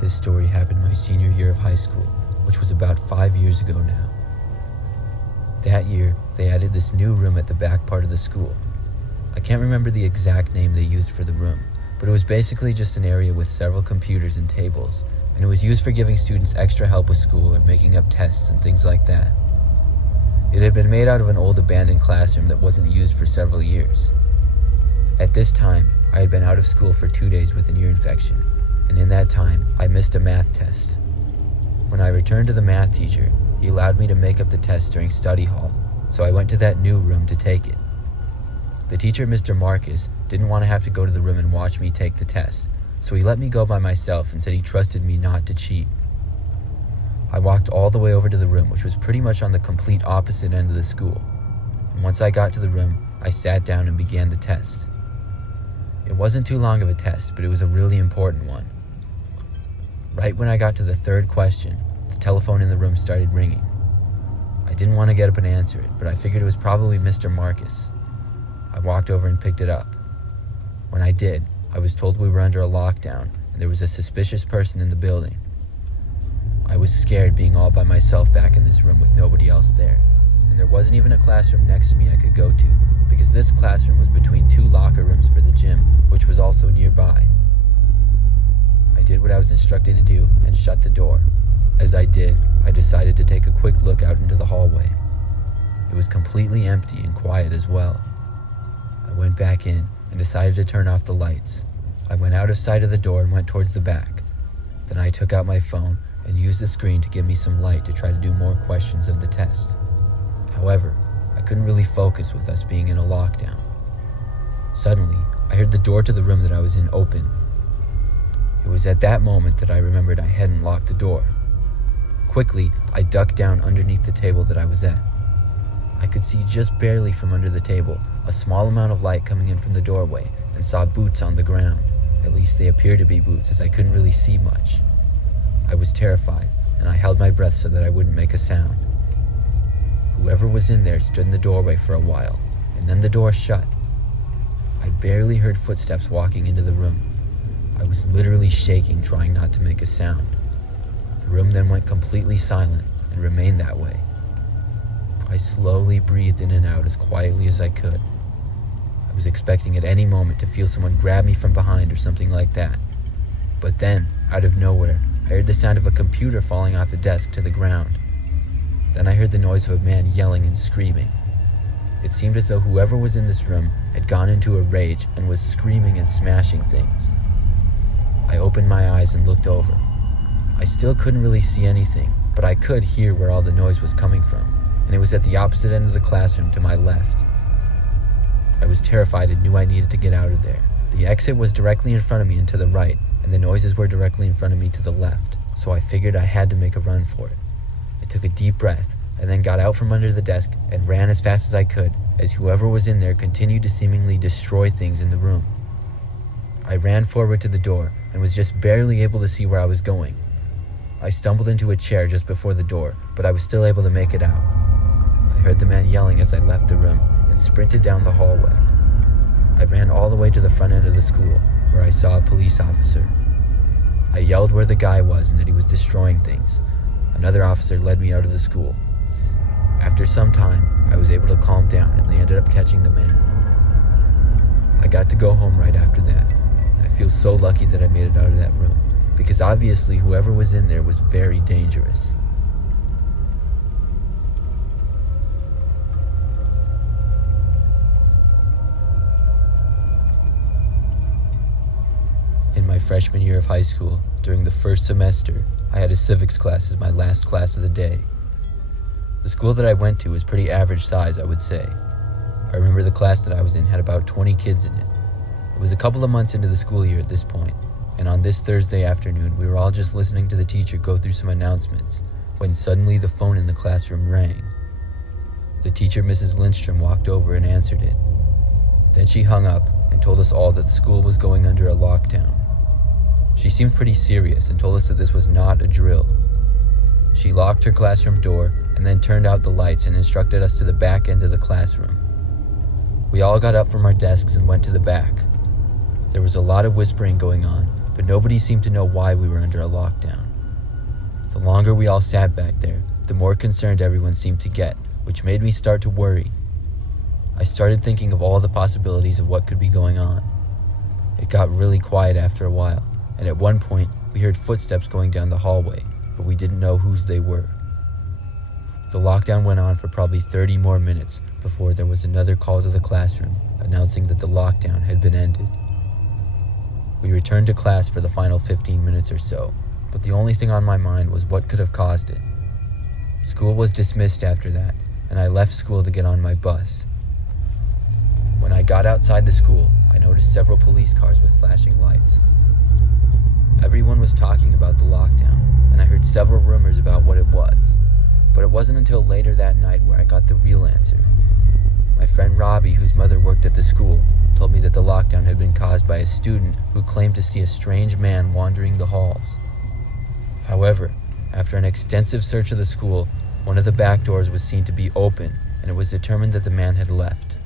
This story happened my senior year of high school, which was about 5 years ago now. That year, they added this new room at the back part of the school. I can't remember the exact name they used for the room, but it was basically just an area with several computers and tables, and it was used for giving students extra help with school or making up tests and things like that. It had been made out of an old abandoned classroom that wasn't used for several years. At this time, I had been out of school for 2 days with an ear infection, and in that time, I missed a math test. When I returned to the math teacher, he allowed me to make up the test during study hall, so I went to that new room to take it. The teacher, Mr. Marcus, didn't want to have to go to the room and watch me take the test, so he let me go by myself and said he trusted me not to cheat. I walked all the way over to the room, which was pretty much on the complete opposite end of the school, and once I got to the room, I sat down and began the test. It wasn't too long of a test, but it was a really important one. Right when I got to the third question, the telephone in the room started ringing. I didn't want to get up and answer it, but I figured it was probably Mr. Marcus. I walked over and picked it up. When I did, I was told we were under a lockdown and there was a suspicious person in the building. I was scared being all by myself back in this room with nobody else there, and there wasn't even a classroom next to me I could go to because this classroom was between 2 locker rooms for the gym, which was also nearby. I did what I was instructed to do and shut the door. As I did, I decided to take a quick look out into the hallway. It was completely empty and quiet as well. I went back in and decided to turn off the lights. I went out of sight of the door and went towards the back. Then I took out my phone and used the screen to give me some light to try to do more questions of the test. However, I couldn't really focus with us being in a lockdown. Suddenly, I heard the door to the room that I was in open. It was at that moment that I remembered I hadn't locked the door. Quickly, I ducked down underneath the table that I was at. I could see just barely from under the table a small amount of light coming in from the doorway and saw boots on the ground. At least they appeared to be boots, as I couldn't really see much. I was terrified, and I held my breath so that I wouldn't make a sound. Whoever was in there stood in the doorway for a while, and then the door shut. I barely heard footsteps walking into the room. I was literally shaking, trying not to make a sound. The room then went completely silent and remained that way. I slowly breathed in and out as quietly as I could. I was expecting at any moment to feel someone grab me from behind or something like that. But then, out of nowhere, I heard the sound of a computer falling off a desk to the ground. Then I heard the noise of a man yelling and screaming. It seemed as though whoever was in this room had gone into a rage and was screaming and smashing things. I opened my eyes and looked over. I still couldn't really see anything, but I could hear where all the noise was coming from, and it was at the opposite end of the classroom to my left. I was terrified and knew I needed to get out of there. The exit was directly in front of me and to the right, and the noises were directly in front of me to the left, so I figured I had to make a run for it. I took a deep breath, and then got out from under the desk and ran as fast as I could, as whoever was in there continued to seemingly destroy things in the room. I ran forward to the door and was just barely able to see where I was going. I stumbled into a chair just before the door, but I was still able to make it out. I heard the man yelling as I left the room and sprinted down the hallway. I ran all the way to the front end of the school, where I saw a police officer. I yelled where the guy was and that he was destroying things. Another officer led me out of the school. After some time, I was able to calm down and they ended up catching the man. I got to go home right after that. I feel so lucky that I made it out of that room, because obviously whoever was in there was very dangerous. In my freshman year of high school, during the first semester, I had a civics class as my last class of the day. The school that I went to was pretty average size, I would say. I remember the class that I was in had about 20 kids in it. It was a couple of months into the school year at this point, and on this Thursday afternoon, we were all just listening to the teacher go through some announcements, when suddenly the phone in the classroom rang. The teacher, Mrs. Lindstrom, walked over and answered it. Then she hung up and told us all that the school was going under a lockdown. She seemed pretty serious and told us that this was not a drill. She locked her classroom door and then turned out the lights and instructed us to the back end of the classroom. We all got up from our desks and went to the back. There was a lot of whispering going on, but nobody seemed to know why we were under a lockdown. The longer we all sat back there, the more concerned everyone seemed to get, which made me start to worry. I started thinking of all the possibilities of what could be going on. It got really quiet after a while, and at one point, we heard footsteps going down the hallway, but we didn't know whose they were. The lockdown went on for probably 30 more minutes before there was another call to the classroom announcing that the lockdown had been ended. We returned to class for the final 15 minutes or so, but the only thing on my mind was what could have caused it. School was dismissed after that, and I left school to get on my bus. When I got outside the school, I noticed several police cars with flashing lights. Everyone was talking about the lockdown, and I heard several rumors about what it was, but it wasn't until later that night where I got the real answer. My friend Robbie, whose mother worked at the school, told me that the lockdown had been caused by a student who claimed to see a strange man wandering the halls. However, after an extensive search of the school, one of the back doors was seen to be open, and it was determined that the man had left.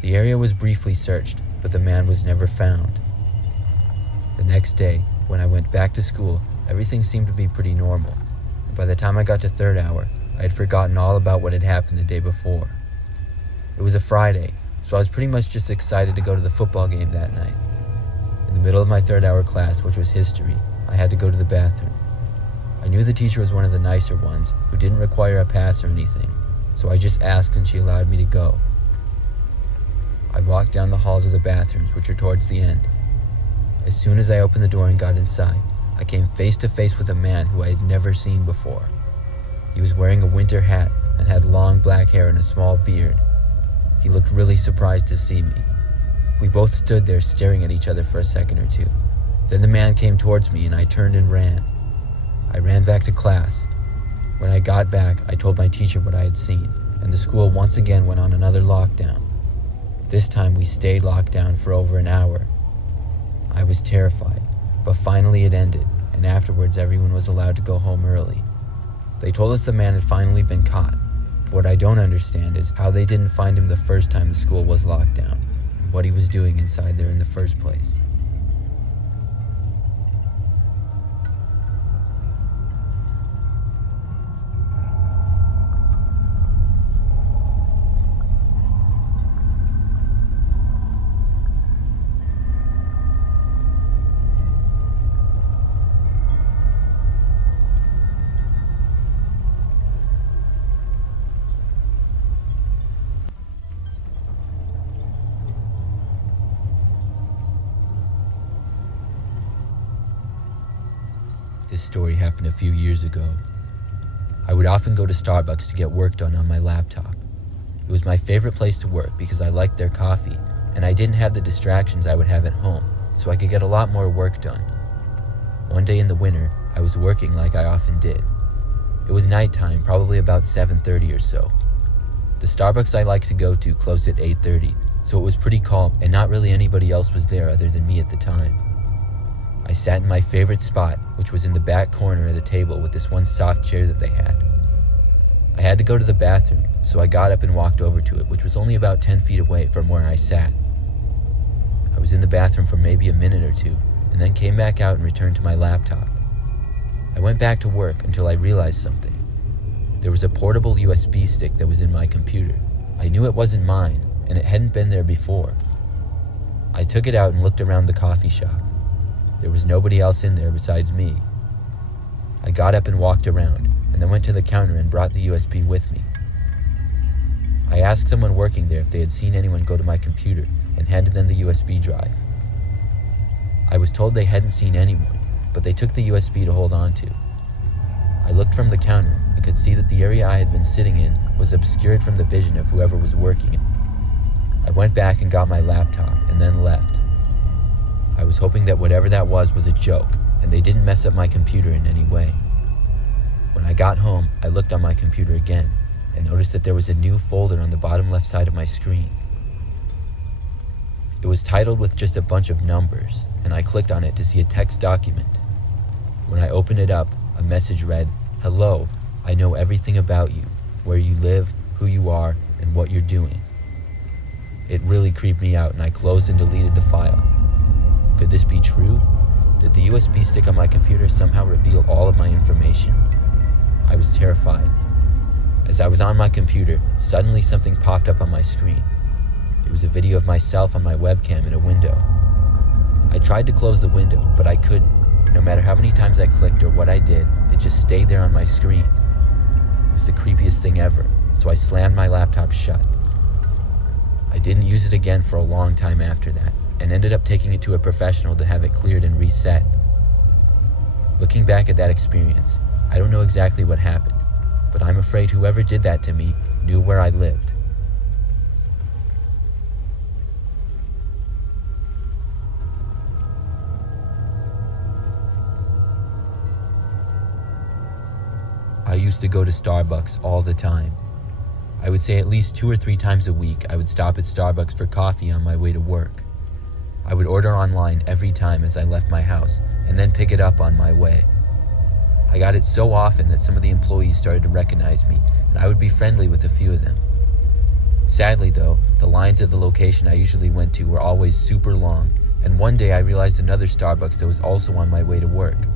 The area was briefly searched, but the man was never found. The next day, when I went back to school, everything seemed to be pretty normal, and by the time I got to third hour, I had forgotten all about what had happened the day before. It was a Friday, so I was pretty much just excited to go to the football game that night. In the middle of my third hour class, which was history, I had to go to the bathroom. I knew the teacher was one of the nicer ones who didn't require a pass or anything, so I just asked and she allowed me to go. I walked down the halls of the bathrooms, which are towards the end. As soon as I opened the door and got inside, I came face to face with a man who I had never seen before. He was wearing a winter hat and had long black hair and a small beard. He looked really surprised to see me. We both stood there staring at each other for a second or two. Then the man came towards me and I turned and ran. I ran back to class. When I got back, I told my teacher what I had seen, and the school once again went on another lockdown. This time we stayed locked down for over an hour. I was terrified, but finally it ended, and afterwards everyone was allowed to go home early. They told us the man had finally been caught, but what I don't understand is how they didn't find him the first time the school was locked down, and what he was doing inside there in the first place. This story happened a few years ago. I would often go to Starbucks to get work done on my laptop. It was my favorite place to work because I liked their coffee, and I didn't have the distractions I would have at home, so I could get a lot more work done. One day in the winter, I was working like I often did. It was nighttime, probably about 7:30 or so. The Starbucks I liked to go to closed at 8:30, so it was pretty calm and not really anybody else was there other than me at the time. I sat in my favorite spot, which was in the back corner at a table with this one soft chair that they had. I had to go to the bathroom, so I got up and walked over to it, which was only about 10 feet away from where I sat. I was in the bathroom for maybe a minute or two, and and then came back out and returned to my laptop. I went back to work until I realized something. There was a portable USB stick that was in my computer. I knew it wasn't mine, and it hadn't been there before. I took it out and looked around the coffee shop. There was nobody else in there besides me. I got up and walked around, and then went to the counter and brought the USB with me. I asked someone working there if they had seen anyone go to my computer and handed them the USB drive. I was told they hadn't seen anyone, but they took the USB to hold on to. I looked from the counter and could see that the area I had been sitting in was obscured from the vision of whoever was working it. I went back and got my laptop and then left. I was hoping that whatever that was a joke and they didn't mess up my computer in any way. When I got home, I looked on my computer again and noticed that there was a new folder on the bottom left side of my screen. It was titled with just a bunch of numbers, and I clicked on it to see a text document. When I opened it up, a message read, "Hello, I know everything about you, where you live, who you are, and what you're doing." It really creeped me out, and I closed and deleted the file. Could this be true? Did the USB stick on my computer somehow reveal all of my information? I was terrified. As I was on my computer, suddenly something popped up on my screen. It was a video of myself on my webcam in a window. I tried to close the window, but I couldn't. No matter how many times I clicked or what I did, it just stayed there on my screen. It was the creepiest thing ever, so I slammed my laptop shut. I didn't use it again for a long time after that, and ended up taking it to a professional to have it cleared and reset. Looking back at that experience, I don't know exactly what happened, but I'm afraid whoever did that to me knew where I lived. I used to go to Starbucks all the time. I would say at least 2 or 3 times a week I would stop at Starbucks for coffee on my way to work. I would order online every time as I left my house and then pick it up on my way. I got it so often that some of the employees started to recognize me, and I would be friendly with a few of them. Sadly though, the lines at the location I usually went to were always super long, and one day I realized another Starbucks that was also on my way to work.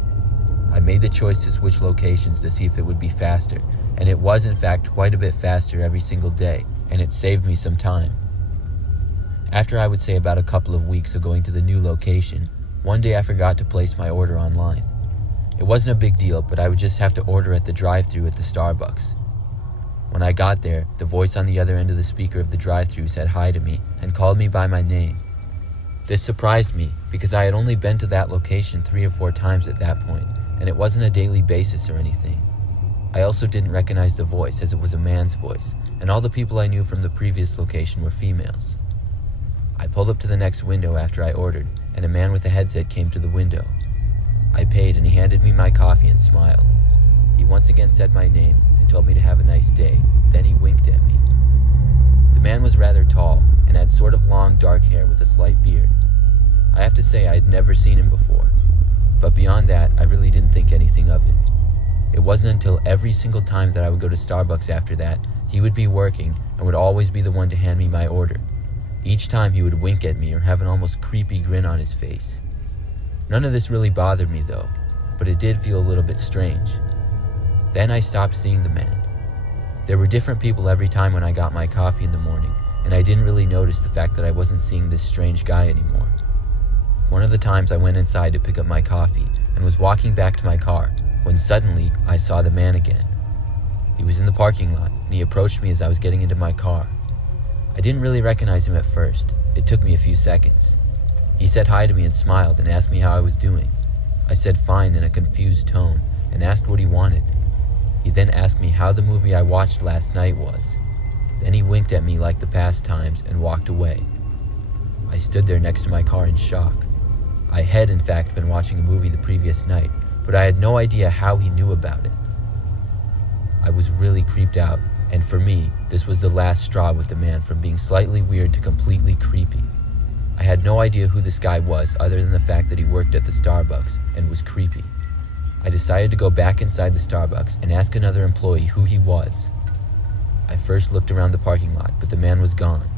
I made the choice to switch locations to see if it would be faster, and it was in fact quite a bit faster every single day, and it saved me some time. After I would say about a couple of weeks of going to the new location, one day I forgot to place my order online. It wasn't a big deal, but I would just have to order at the drive-thru at the Starbucks. When I got there, the voice on the other end of the speaker of the drive-thru said hi to me and called me by my name. This surprised me because I had only been to that location 3 or 4 times at that point, and it wasn't a daily basis or anything. I also didn't recognize the voice as it was a man's voice, and all the people I knew from the previous location were females. I pulled up to the next window after I ordered, and a man with a headset came to the window. I paid and he handed me my coffee and smiled. He once again said my name and told me to have a nice day, then he winked at me. The man was rather tall and had sort of long dark hair with a slight beard. I have to say I had never seen him before, but beyond that I really didn't think anything of it. It wasn't until every single time that I would go to Starbucks after that, he would be working and would always be the one to hand me my order. Each time he would wink at me or have an almost creepy grin on his face. None of this really bothered me though, but it did feel a little bit strange. Then I stopped seeing the man. There were different people every time when I got my coffee in the morning, and I didn't really notice the fact that I wasn't seeing this strange guy anymore. One of the times I went inside to pick up my coffee and was walking back to my car when suddenly I saw the man again. He was in the parking lot and he approached me as I was getting into my car. I didn't really recognize him at first. It took me a few seconds. He said hi to me and smiled and asked me how I was doing. I said fine in a confused tone and asked what he wanted. He then asked me how the movie I watched last night was. Then he winked at me like the past times and walked away. I stood there next to my car in shock. I had in fact been watching a movie the previous night, but I had no idea how he knew about it. I was really creeped out, and for me, this was the last straw with the man from being slightly weird to completely creepy. I had no idea who this guy was other than the fact that he worked at the Starbucks and was creepy. I decided to go back inside the Starbucks and ask another employee who he was. I first looked around the parking lot, but the man was gone.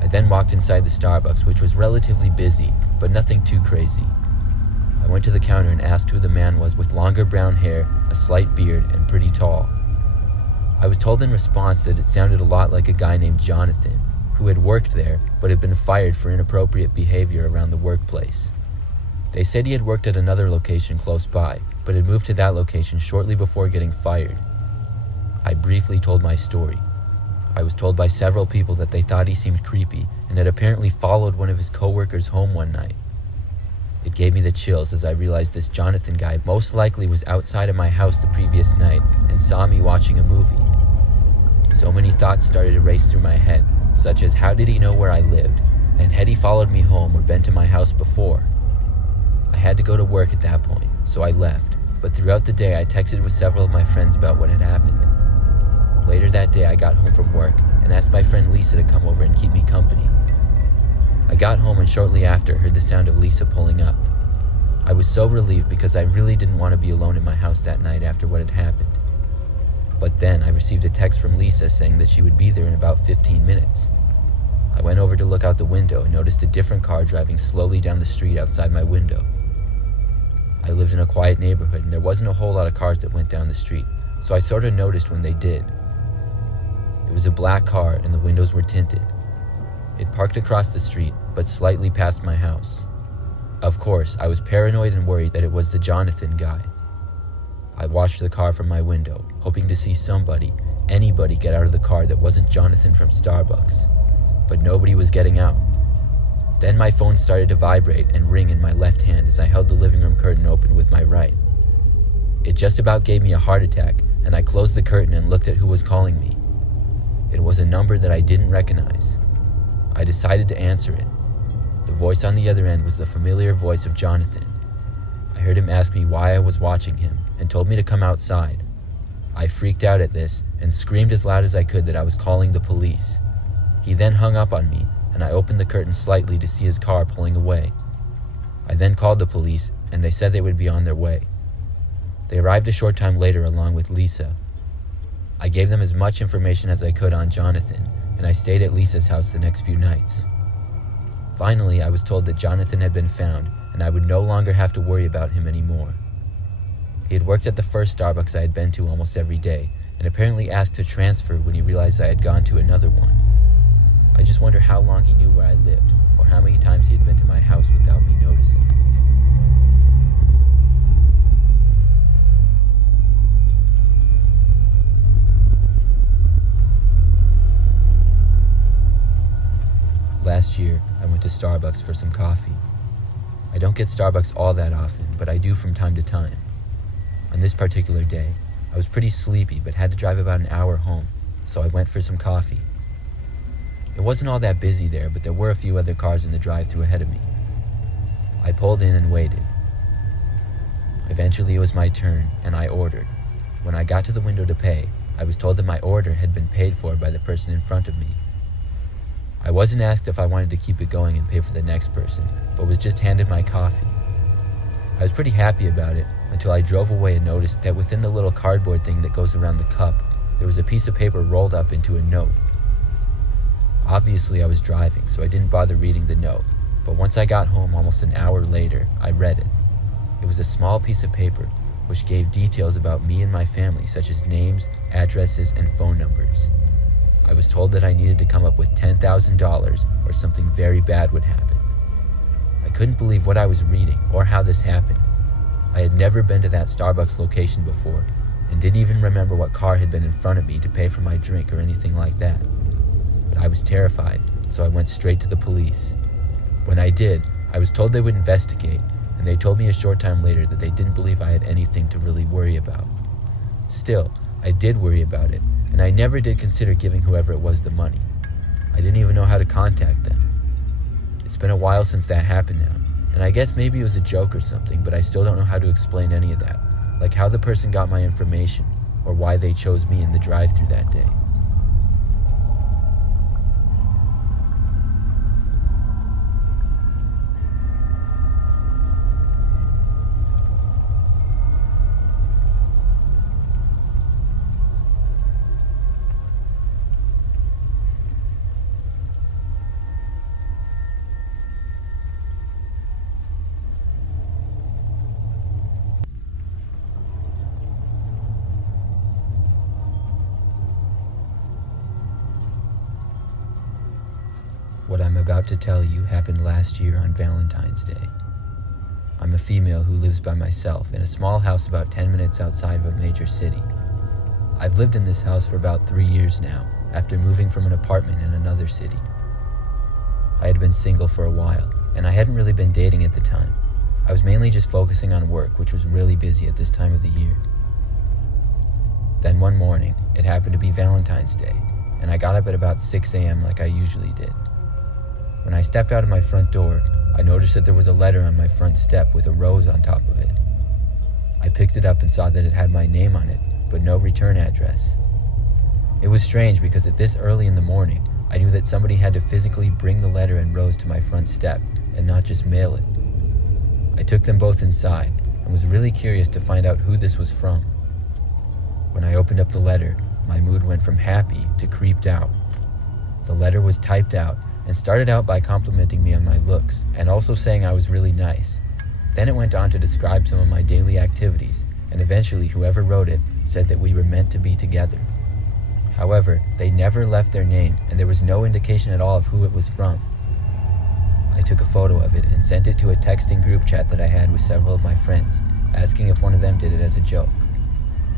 I then walked inside the Starbucks, which was relatively busy, but nothing too crazy. I went to the counter and asked who the man was with longer brown hair, a slight beard, and pretty tall. I was told in response that it sounded a lot like a guy named Jonathan, who had worked there but had been fired for inappropriate behavior around the workplace. They said he had worked at another location close by, but had moved to that location shortly before getting fired. I briefly told my story. I was told by several people that they thought he seemed creepy and had apparently followed one of his coworkers home one night. It gave me the chills as I realized this Jonathan guy most likely was outside of my house the previous night and saw me watching a movie. So many thoughts started to race through my head, such as how did he know where I lived, and had he followed me home or been to my house before? I had to go to work at that point, so I left, but throughout the day I texted with several of my friends about what had happened. Later that day I got home from work and asked my friend Lisa to come over and keep me company. I got home and shortly after heard the sound of Lisa pulling up. I was so relieved because I really didn't want to be alone in my house that night after what had happened. But then I received a text from Lisa saying that she would be there in about 15 minutes. I went over to look out the window and noticed a different car driving slowly down the street outside my window. I lived in a quiet neighborhood and there wasn't a whole lot of cars that went down the street, so I sort of noticed when they did. It was a black car and the windows were tinted. It parked across the street, but slightly past my house. Of course, I was paranoid and worried that it was the Jonathan guy. I watched the car from my window, hoping to see anybody get out of the car that wasn't Jonathan from Starbucks. But nobody was getting out. Then my phone started to vibrate and ring in my left hand as I held the living room curtain open with my right. It just about gave me a heart attack, and I closed the curtain and looked at who was calling me. It was a number that I didn't recognize. I decided to answer it. The voice on the other end was the familiar voice of Jonathan. I heard him ask me why I was watching him and told me to come outside. I freaked out at this and screamed as loud as I could that I was calling the police. He then hung up on me, and I opened the curtain slightly to see his car pulling away. I then called the police, and they said they would be on their way. They arrived a short time later along with Lisa. I gave them as much information as I could on Jonathan, and I stayed at Lisa's house the next few nights. Finally, I was told that Jonathan had been found, and I would no longer have to worry about him anymore. He had worked at the first Starbucks I had been to almost every day, and apparently asked to transfer when he realized I had gone to another one. I just wonder how long he knew where I lived, or how many times he had been to my house without me noticing. Last year, I went to Starbucks for some coffee. I don't get Starbucks all that often, but I do from time to time. On this particular day, I was pretty sleepy but had to drive about an hour home, so I went for some coffee. It wasn't all that busy there, but there were a few other cars in the drive-thru ahead of me. I pulled in and waited. Eventually it was my turn, and I ordered. When I got to the window to pay, I was told that my order had been paid for by the person in front of me. I wasn't asked if I wanted to keep it going and pay for the next person, but was just handed my coffee. I was pretty happy about it until I drove away and noticed that within the little cardboard thing that goes around the cup, there was a piece of paper rolled up into a note. Obviously I was driving, so I didn't bother reading the note, but once I got home almost an hour later, I read it. It was a small piece of paper which gave details about me and my family, such as names, addresses, and phone numbers. I was told that I needed to come up with $10,000 or something very bad would happen. I couldn't believe what I was reading or how this happened. I had never been to that Starbucks location before and didn't even remember what car had been in front of me to pay for my drink or anything like that. But I was terrified, so I went straight to the police. When I did, I was told they would investigate, and they told me a short time later that they didn't believe I had anything to really worry about. Still, I did worry about it, and I never did consider giving whoever it was the money. I didn't even know how to contact them. It's been a while since that happened now, and I guess maybe it was a joke or something, but I still don't know how to explain any of that, like how the person got my information, or why they chose me in the drive-thru that day. What I'm about to tell you happened last year on Valentine's Day. I'm a female who lives by myself in a small house about 10 minutes outside of a major city. I've lived in this house for about 3 years now, after moving from an apartment in another city. I had been single for a while, and I hadn't really been dating at the time. I was mainly just focusing on work, which was really busy at this time of the year. Then one morning, it happened to be Valentine's Day, and I got up at about 6 a.m. like I usually did. When I stepped out of my front door, I noticed that there was a letter on my front step with a rose on top of it. I picked it up and saw that it had my name on it, but no return address. It was strange because at this early in the morning, I knew that somebody had to physically bring the letter and rose to my front step and not just mail it. I took them both inside and was really curious to find out who this was from. When I opened up the letter, my mood went from happy to creeped out. The letter was typed out and started out by complimenting me on my looks and also saying I was really nice. Then it went on to describe some of my daily activities, and eventually whoever wrote it said that we were meant to be together. However, they never left their name, and there was no indication at all of who it was from. I took a photo of it and sent it to a texting group chat that I had with several of my friends, asking if one of them did it as a joke.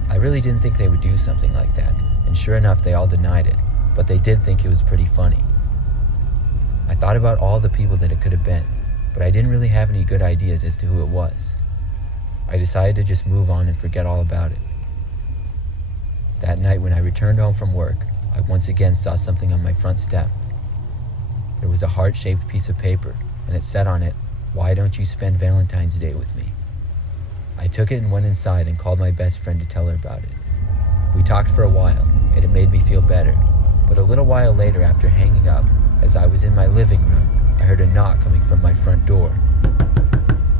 I really didn't think they would do something like that, and sure enough they all denied it, but they did think it was pretty funny. I thought about all the people that it could have been, but I didn't really have any good ideas as to who it was. I decided to just move on and forget all about it. That night when I returned home from work, I once again saw something on my front step. There was a heart-shaped piece of paper, and it said on it, "Why don't you spend Valentine's Day with me?" I took it and went inside and called my best friend to tell her about it. We talked for a while, and it made me feel better, but a little while later after hanging up, as I was in my living room, I heard a knock coming from my front door.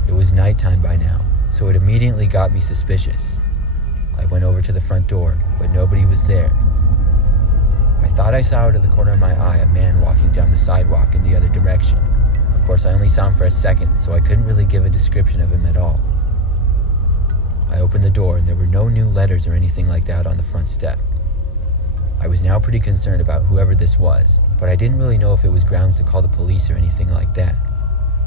It was nighttime by now, so it immediately got me suspicious. I went over to the front door, but nobody was there. I thought I saw out of the corner of my eye a man walking down the sidewalk in the other direction. Of course, I only saw him for a second, so I couldn't really give a description of him at all. I opened the door, and there were no new letters or anything like that on the front step. I was now pretty concerned about whoever this was, but I didn't really know if it was grounds to call the police or anything like that.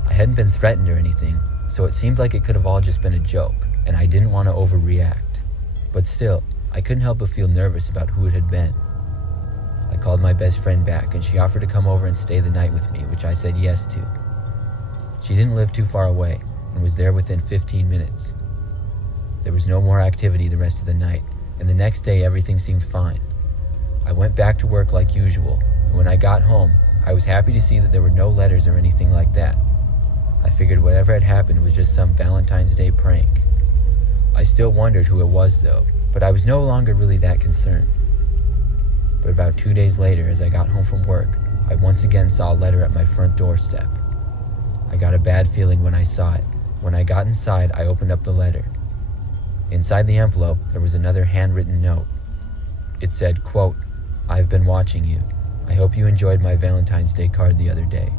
I hadn't been threatened or anything, so it seemed like it could have all just been a joke, and I didn't want to overreact. But still, I couldn't help but feel nervous about who it had been. I called my best friend back, and she offered to come over and stay the night with me, which I said yes to. She didn't live too far away, and was there within 15 minutes. There was no more activity the rest of the night, and the next day everything seemed fine. I went back to work like usual, and when I got home, I was happy to see that there were no letters or anything like that. I figured whatever had happened was just some Valentine's Day prank. I still wondered who it was though, but I was no longer really that concerned. But about 2 days later, as I got home from work, I once again saw a letter at my front doorstep. I got a bad feeling when I saw it. When I got inside, I opened up the letter. Inside the envelope, there was another handwritten note. It said, quote, "I've been watching you. I hope you enjoyed my Valentine's Day card the other day.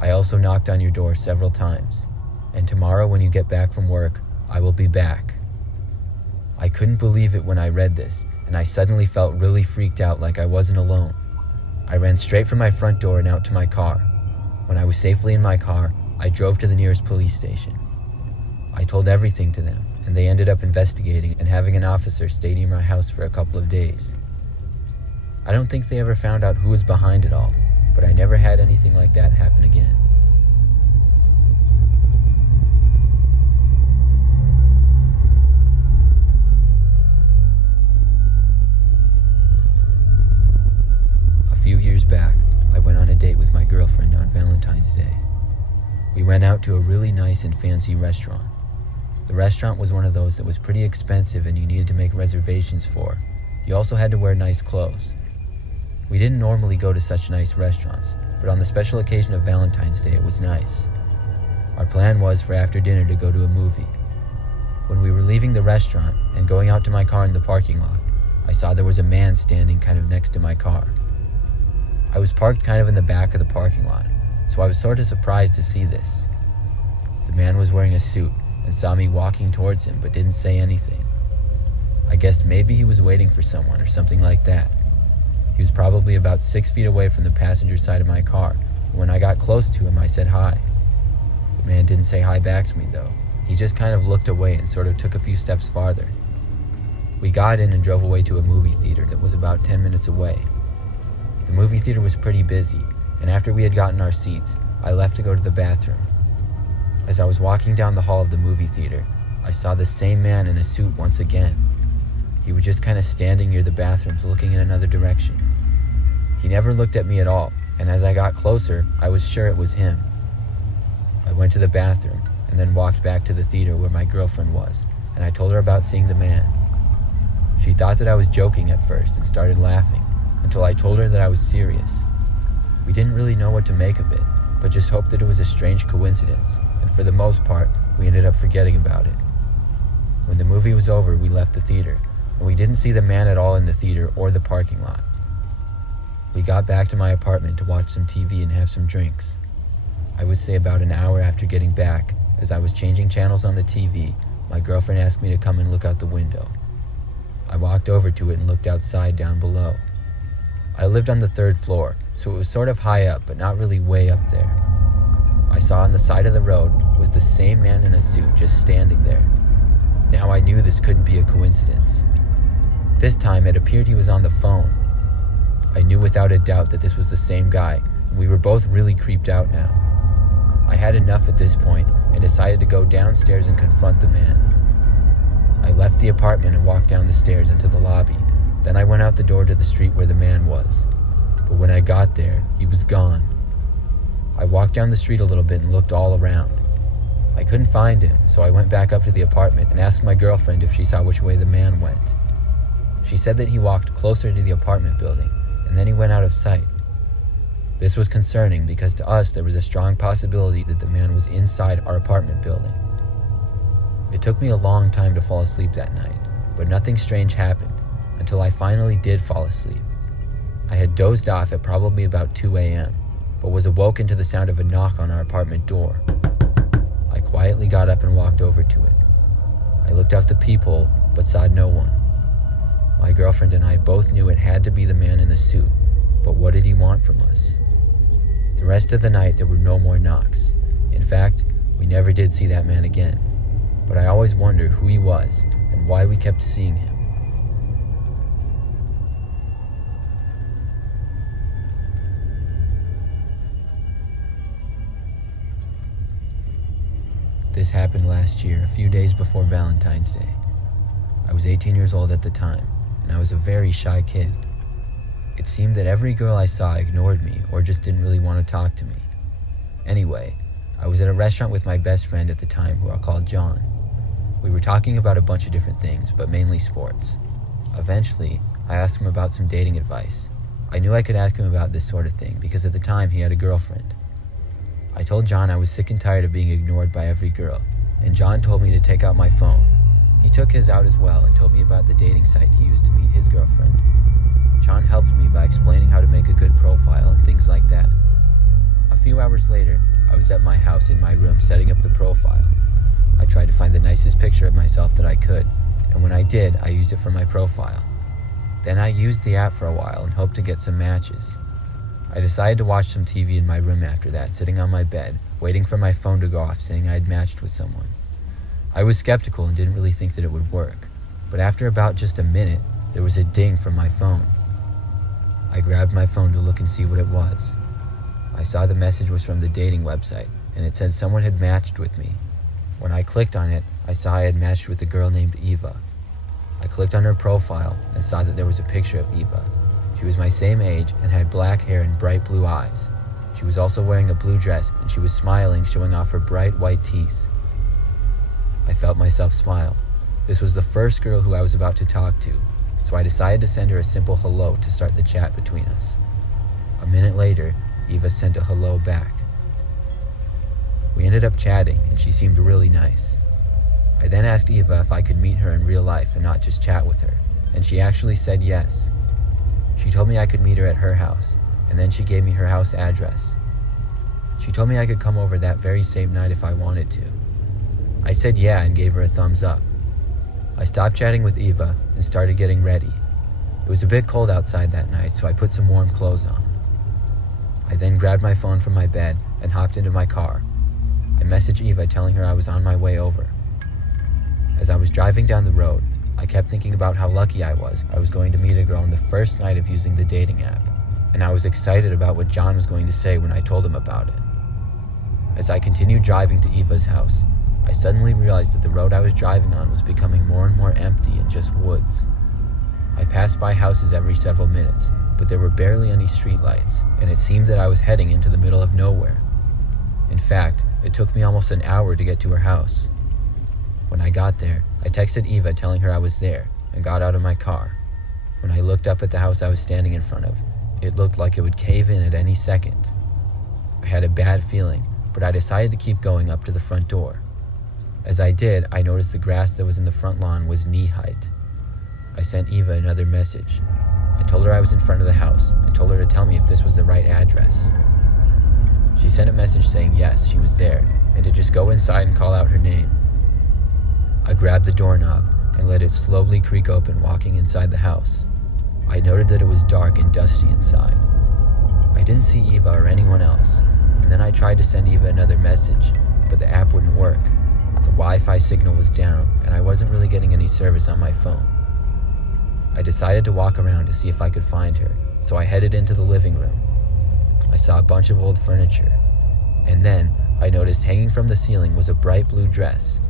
I also knocked on your door several times. And tomorrow when you get back from work, I will be back." I couldn't believe it when I read this, and I suddenly felt really freaked out like I wasn't alone. I ran straight from my front door and out to my car. When I was safely in my car, I drove to the nearest police station. I told everything to them, and they ended up investigating and having an officer stay near my house for a couple of days. I don't think they ever found out who was behind it all, but I never had anything like that happen again. A few years back, I went on a date with my girlfriend on Valentine's Day. We went out to a really nice and fancy restaurant. The restaurant was one of those that was pretty expensive and you needed to make reservations for. You also had to wear nice clothes. We didn't normally go to such nice restaurants, but on the special occasion of Valentine's Day, it was nice. Our plan was for after dinner to go to a movie. When we were leaving the restaurant and going out to my car in the parking lot, I saw there was a man standing kind of next to my car. I was parked kind of in the back of the parking lot, so I was sort of surprised to see this. The man was wearing a suit and saw me walking towards him but didn't say anything. I guessed maybe he was waiting for someone or something like that. He was probably about 6 feet away from the passenger side of my car, When I got close to him, I said hi. The man didn't say hi back to me though. He just kind of looked away and sort of took a few steps farther. We got in and drove away to a movie theater that was about 10 minutes away. The movie theater was pretty busy, and after we had gotten our seats, I left to go to the bathroom. As I was walking down the hall of the movie theater, I saw the same man in a suit once again. He was just kind of standing near the bathrooms looking in another direction. He never looked at me at all, and as I got closer, I was sure it was him. I went to the bathroom and then walked back to the theater where my girlfriend was, and I told her about seeing the man. She thought that I was joking at first and started laughing until I told her that I was serious. We didn't really know what to make of it, but just hoped that it was a strange coincidence, and for the most part, we ended up forgetting about it. When the movie was over, we left the theater, and we didn't see the man at all in the theater or the parking lot. We got back to my apartment to watch some TV and have some drinks. I would say about an hour after getting back, as I was changing channels on the TV, my girlfriend asked me to come and look out the window. I walked over to it and looked outside down below. I lived on the 3rd floor, so it was sort of high up, but not really way up there. I saw on the side of the road was the same man in a suit just standing there. Now I knew this couldn't be a coincidence. This time it appeared he was on the phone. I knew without a doubt that this was the same guy, and we were both really creeped out now. I had enough at this point and decided to go downstairs and confront the man. I left the apartment and walked down the stairs into the lobby. Then I went out the door to the street where the man was. But when I got there, he was gone. I walked down the street a little bit and looked all around. I couldn't find him, so I went back up to the apartment and asked my girlfriend if she saw which way the man went. She said that he walked closer to the apartment building, and then he went out of sight. This was concerning because to us there was a strong possibility that the man was inside our apartment building. It took me a long time to fall asleep that night, but nothing strange happened until I finally did fall asleep. I had dozed off at probably about 2 a.m., but was awoken to the sound of a knock on our apartment door. I quietly got up and walked over to it. I looked out the peephole, but saw no one. My girlfriend and I both knew it had to be the man in the suit, but what did he want from us? The rest of the night there were no more knocks. In fact, we never did see that man again, but I always wondered who he was and why we kept seeing him. This happened last year, a few days before Valentine's Day. I was 18 years old at the time, and I was a very shy kid. It seemed that every girl I saw ignored me or just didn't really want to talk to me. Anyway, I was at a restaurant with my best friend at the time, who I'll call John. We were talking about a bunch of different things, but mainly sports. Eventually, I asked him about some dating advice. I knew I could ask him about this sort of thing because at the time he had a girlfriend. I told John I was sick and tired of being ignored by every girl, and John told me to take out my phone. He took his out as well and told me about the dating site he used to meet his girlfriend. John helped me by explaining how to make a good profile and things like that. A few hours later, I was at my house in my room setting up the profile. I tried to find the nicest picture of myself that I could, and when I did, I used it for my profile. Then I used the app for a while and hoped to get some matches. I decided to watch some TV in my room after that, sitting on my bed, waiting for my phone to go off saying I had matched with someone. I was skeptical and didn't really think that it would work, but after about just a minute, there was a ding from my phone. I grabbed my phone to look and see what it was. I saw the message was from the dating website, and it said someone had matched with me. When I clicked on it, I saw I had matched with a girl named Eva. I clicked on her profile and saw that there was a picture of Eva. She was my same age and had black hair and bright blue eyes. She was also wearing a blue dress and she was smiling, showing off her bright white teeth. I felt myself smile. This was the first girl who I was about to talk to, so I decided to send her a simple hello to start the chat between us. A minute later, Eva sent a hello back. We ended up chatting and she seemed really nice. I then asked Eva if I could meet her in real life and not just chat with her, and she actually said yes. She told me I could meet her at her house, and then she gave me her house address. She told me I could come over that very same night if I wanted to. I said yeah and gave her a thumbs up. I stopped chatting with Eva and started getting ready. It was a bit cold outside that night, so I put some warm clothes on. I then grabbed my phone from my bed and hopped into my car. I messaged Eva telling her I was on my way over. As I was driving down the road, I kept thinking about how lucky I was going to meet a girl on the first night of using the dating app, and I was excited about what John was going to say when I told him about it. As I continued driving to Eva's house, I suddenly realized that the road I was driving on was becoming more and more empty and just woods. I passed by houses every several minutes, but there were barely any streetlights, and it seemed that I was heading into the middle of nowhere. In fact, it took me almost an hour to get to her house. When I got there, I texted Eva telling her I was there and got out of my car. When I looked up at the house I was standing in front of, it looked like it would cave in at any second. I had a bad feeling, but I decided to keep going up to the front door. As I did, I noticed the grass that was in the front lawn was knee height. I sent Eva another message. I told her I was in front of the house and told her to tell me if this was the right address. She sent a message saying yes, she was there, and to just go inside and call out her name. I grabbed the doorknob and let it slowly creak open, walking inside the house. I noted that it was dark and dusty inside. I didn't see Eva or anyone else, and then I tried to send Eva another message, but the app wouldn't work. The Wi-Fi signal was down, and I wasn't really getting any service on my phone. I decided to walk around to see if I could find her, so I headed into the living room. I saw a bunch of old furniture, and then I noticed hanging from the ceiling was a bright blue dress.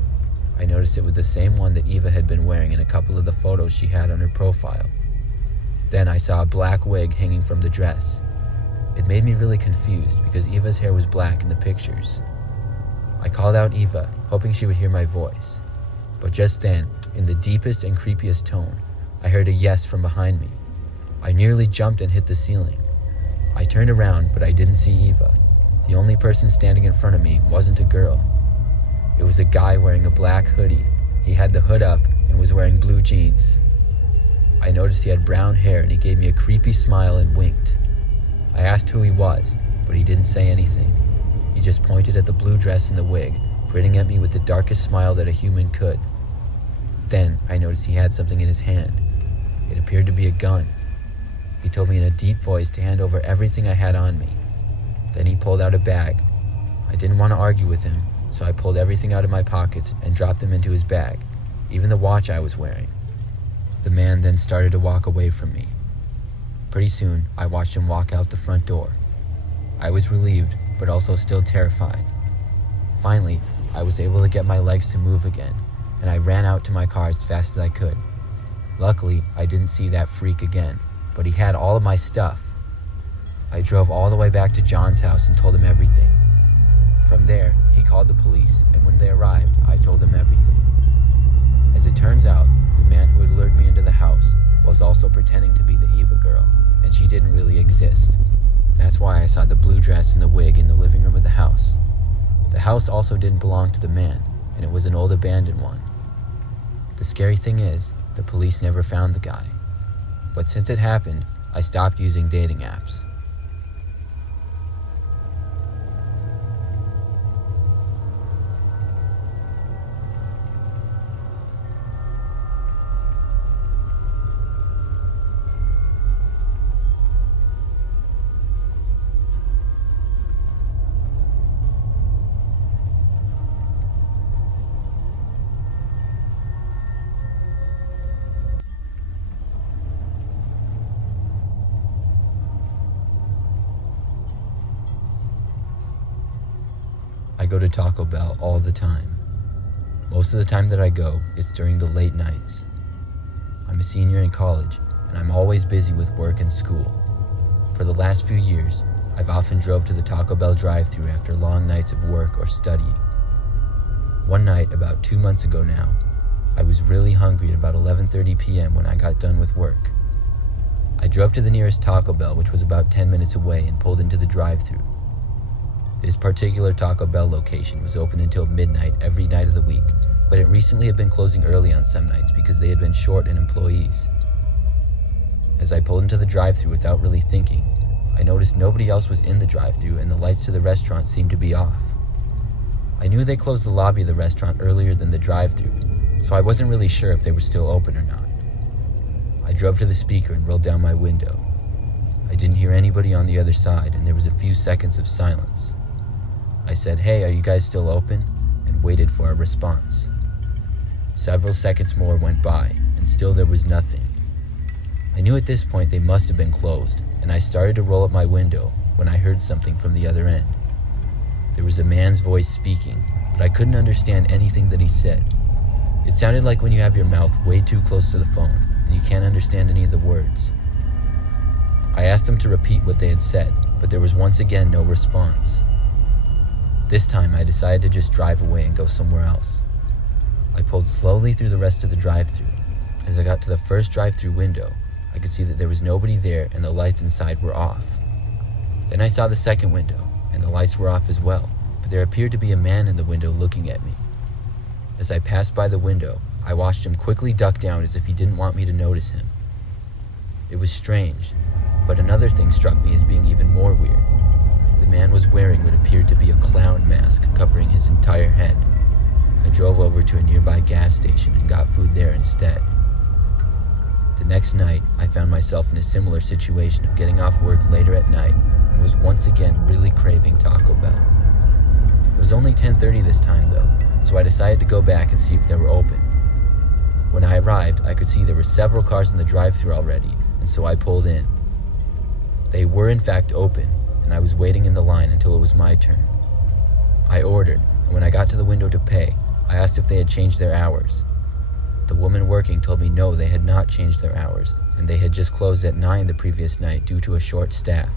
I noticed it was the same one that Eva had been wearing in a couple of the photos she had on her profile. Then I saw a black wig hanging from the dress. It made me really confused because Eva's hair was black in the pictures. I called out Eva, hoping she would hear my voice. But just then, in the deepest and creepiest tone, I heard a yes from behind me. I nearly jumped and hit the ceiling. I turned around, but I didn't see Eva. The only person standing in front of me wasn't a girl. It was a guy wearing a black hoodie. He had the hood up and was wearing blue jeans. I noticed he had brown hair and he gave me a creepy smile and winked. I asked who he was, but he didn't say anything. He just pointed at the blue dress and the wig, grinning at me with the darkest smile that a human could. Then I noticed he had something in his hand. It appeared to be a gun. He told me in a deep voice to hand over everything I had on me. Then he pulled out a bag. I didn't want to argue with him, so I pulled everything out of my pockets and dropped them into his bag, even the watch I was wearing. The man then started to walk away from me. Pretty soon, I watched him walk out the front door. I was relieved, but also still terrified. Finally, I was able to get my legs to move again, and I ran out to my car as fast as I could. Luckily, I didn't see that freak again, but he had all of my stuff. I drove all the way back to John's house and told him everything. From there, he called the police, and when they arrived, I told them everything. As it turns out, the man who had lured me into the house was also pretending to be the Eva girl, and she didn't really exist. That's why I saw the blue dress and the wig in the living room of the house. The house also didn't belong to the man, and it was an old abandoned one. The scary thing is, the police never found the guy. But since it happened, I stopped using dating apps. I go to Taco Bell all the time. Most of the time that I go, it's during the late nights. I'm a senior in college, and I'm always busy with work and school. For the last few years, I've often drove to the Taco Bell drive-thru after long nights of work or studying. One night, about 2 months ago now, I was really hungry at about 11:30 p.m. when I got done with work. I drove to the nearest Taco Bell, which was about 10 minutes away, and pulled into the drive-thru. This particular Taco Bell location was open until midnight every night of the week, but it recently had been closing early on some nights because they had been short in employees. As I pulled into the drive-thru without really thinking, I noticed nobody else was in the drive-thru and the lights to the restaurant seemed to be off. I knew they closed the lobby of the restaurant earlier than the drive-thru, so I wasn't really sure if they were still open or not. I drove to the speaker and rolled down my window. I I didn't hear anybody on the other side, and there was a few seconds of silence. I said, "Hey, are you guys still open?" and waited for a response. Several seconds more went by, and still there was nothing. I knew at this point they must have been closed, and I started to roll up my window when I heard something from the other end. There was a man's voice speaking, but I couldn't understand anything that he said. It sounded like when you have your mouth way too close to the phone and you can't understand any of the words. I asked them to repeat what they had said, but there was once again no response. This time I decided to just drive away and go somewhere else. I pulled slowly through the rest of the drive-thru. As I got to the first drive-thru window, I could see that there was nobody there and the lights inside were off. Then I saw the second window, and the lights were off as well, but there appeared to be a man in the window looking at me. As I passed by the window, I watched him quickly duck down as if he didn't want me to notice him. It was strange, but another thing struck me as being even more weird. The man was wearing what appeared to be a clown mask covering his entire head. I drove over to a nearby gas station and got food there instead. The next night, I found myself in a similar situation of getting off work later at night and was once again really craving Taco Bell. It was only 10:30 this time though, so I decided to go back and see if they were open. When I arrived, I could see there were several cars in the drive-thru already, and so I pulled in. They were in fact open, and I was waiting in the line until it was my turn. I ordered, and when I got to the window to pay, I asked if they had changed their hours. The woman working told me no, they had not changed their hours, and they had just closed at 9 the previous night due to a short staff.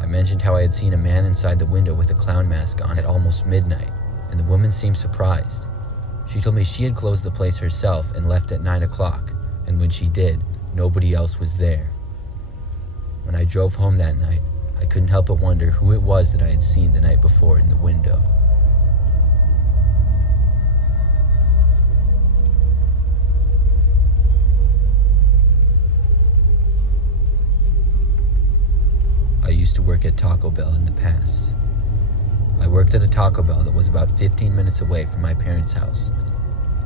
I mentioned how I had seen a man inside the window with a clown mask on at almost midnight, and the woman seemed surprised. She told me she had closed the place herself and left at 9 o'clock, and when she did, nobody else was there. When I drove home that night, I couldn't help but wonder who it was that I had seen the night before in the window. I used to work at Taco Bell in the past. I worked at a Taco Bell that was about 15 minutes away from my parents' house.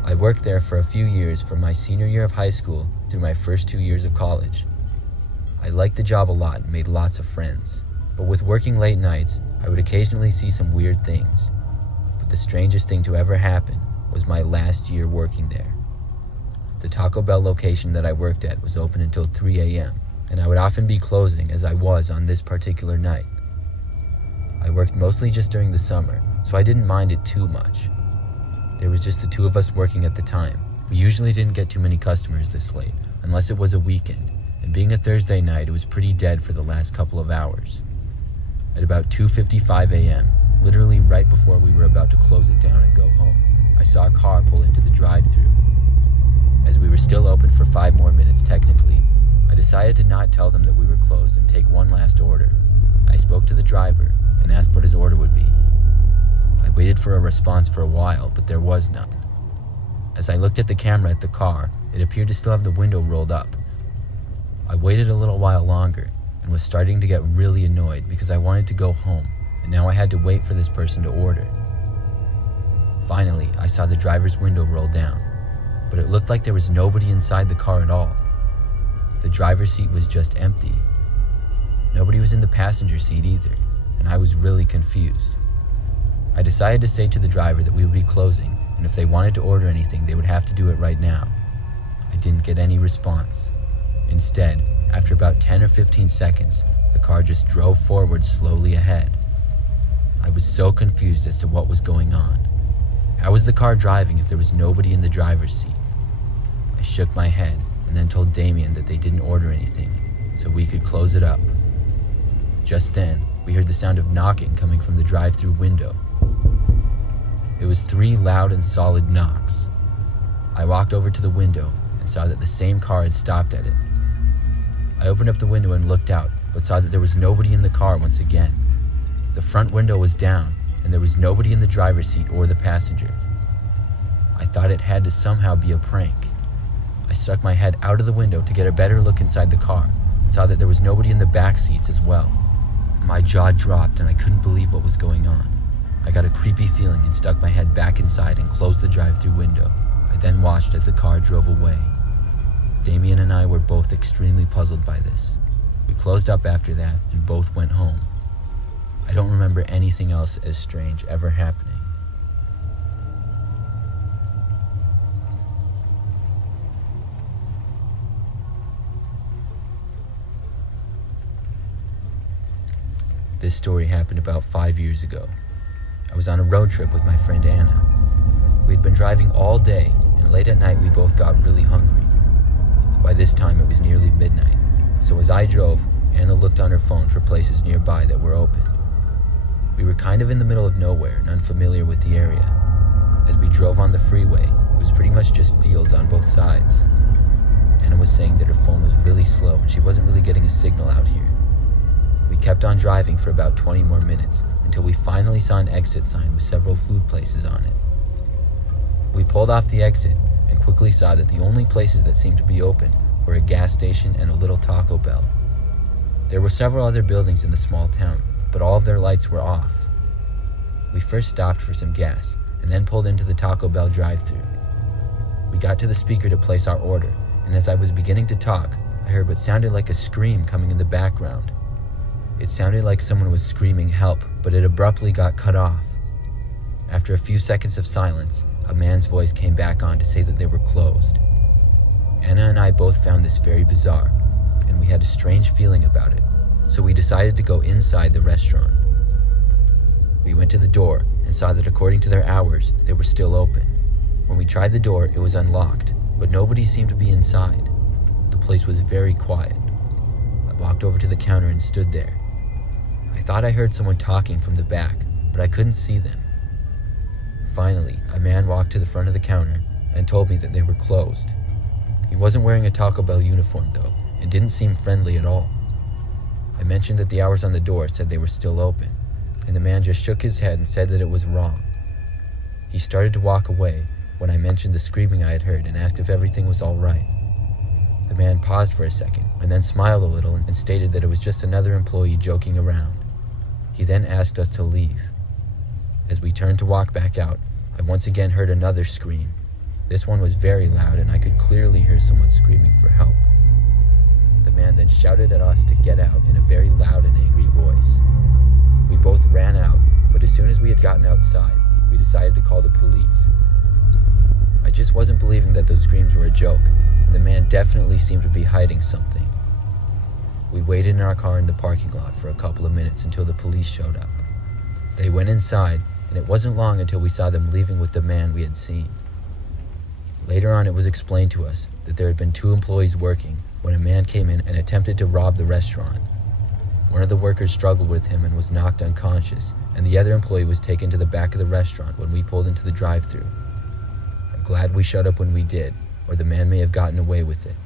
I worked there for a few years from my senior year of high school through my first 2 years of college. I liked the job a lot and made lots of friends, but with working late nights, I would occasionally see some weird things. But the strangest thing to ever happen was my last year working there. The Taco Bell location that I worked at was open until 3 a.m., and I would often be closing as I was on this particular night. I worked mostly just during the summer, so I didn't mind it too much. There was just the two of us working at the time. We usually didn't get too many customers this late, unless it was a weekend, and being a Thursday night, it was pretty dead for the last couple of hours. At about 2:55 a.m., literally right before we were about to close it down and go home, I saw a car pull into the drive-thru. As we were still open for 5 more minutes technically, I decided to not tell them that we were closed and take one last order. I spoke to the driver and asked what his order would be. I waited for a response for a while, but there was none. As I looked at the camera at the car, it appeared to still have the window rolled up. I waited a little while longer and was starting to get really annoyed because I wanted to go home, and now I had to wait for this person to order. Finally, I saw the driver's window roll down, but it looked like there was nobody inside the car at all. The driver's seat was just empty. Nobody was in the passenger seat either, and I was really confused. I decided to say to the driver that we would be closing, and if they wanted to order anything, they would have to do it right now. I didn't get any response. Instead, after about 10 or 15 seconds, the car just drove forward slowly ahead. I was so confused as to what was going on. How was the car driving if there was nobody in the driver's seat? I shook my head and then told Damien that they didn't order anything, so we could close it up. Just then, we heard the sound of knocking coming from the drive-thru window. It was 3 loud and solid knocks. I walked over to the window and saw that the same car had stopped at it. I opened up the window and looked out, but saw that there was nobody in the car once again. The front window was down, and there was nobody in the driver's seat or the passenger. I thought it had to somehow be a prank. I stuck my head out of the window to get a better look inside the car, and saw that there was nobody in the back seats as well. My jaw dropped and I couldn't believe what was going on. I got a creepy feeling and stuck my head back inside and closed the drive-thru window. I then watched as the car drove away. Damien and I were both extremely puzzled by this. We closed up after that and both went home. I don't remember anything else as strange ever happening. This story happened about 5 years ago. I was on a road trip with my friend Anna. We had been driving all day, and late at night we both got really hungry. By this time it was nearly midnight, so as I drove, Anna looked on her phone for places nearby that were open. We were kind of in the middle of nowhere and unfamiliar with the area. As we drove on the freeway, it was pretty much just fields on both sides. Anna was saying that her phone was really slow and she wasn't really getting a signal out here. We kept on driving for about 20 more minutes until we finally saw an exit sign with several food places on it. We pulled off the exit and quickly saw that the only places that seemed to be open were a gas station and a little Taco Bell. There were several other buildings in the small town, but all of their lights were off. We first stopped for some gas and then pulled into the Taco Bell drive-thru. We got to the speaker to place our order, and as I was beginning to talk, I heard what sounded like a scream coming in the background. It sounded like someone was screaming help, but it abruptly got cut off. After a few seconds of silence, a man's voice came back on to say that they were closed. Anna and I both found this very bizarre, and we had a strange feeling about it, so we decided to go inside the restaurant. We went to the door and saw that according to their hours, they were still open. When we tried the door, it was unlocked, but nobody seemed to be inside. The place was very quiet. I walked over to the counter and stood there. I thought I heard someone talking from the back, but I couldn't see them. Finally, a man walked to the front of the counter and told me that they were closed. He wasn't wearing a Taco Bell uniform though, and didn't seem friendly at all. I mentioned that the hours on the door said they were still open, and the man just shook his head and said that it was wrong. He started to walk away when I mentioned the screaming I had heard and asked if everything was all right. The man paused for a second and then smiled a little and stated that it was just another employee joking around. He then asked us to leave. As we turned to walk back out, I once again heard another scream. This one was very loud and I could clearly hear someone screaming for help. The man then shouted at us to get out in a very loud and angry voice. We both ran out, but as soon as we had gotten outside, we decided to call the police. I just wasn't believing that those screams were a joke, and the man definitely seemed to be hiding something. We waited in our car in the parking lot for a couple of minutes until the police showed up. They went inside, and it wasn't long until we saw them leaving with the man we had seen. Later on, it was explained to us that there had been 2 employees working when a man came in and attempted to rob the restaurant. One of the workers struggled with him and was knocked unconscious, and the other employee was taken to the back of the restaurant when we pulled into the drive-thru. I'm glad we showed up when we did, or the man may have gotten away with it.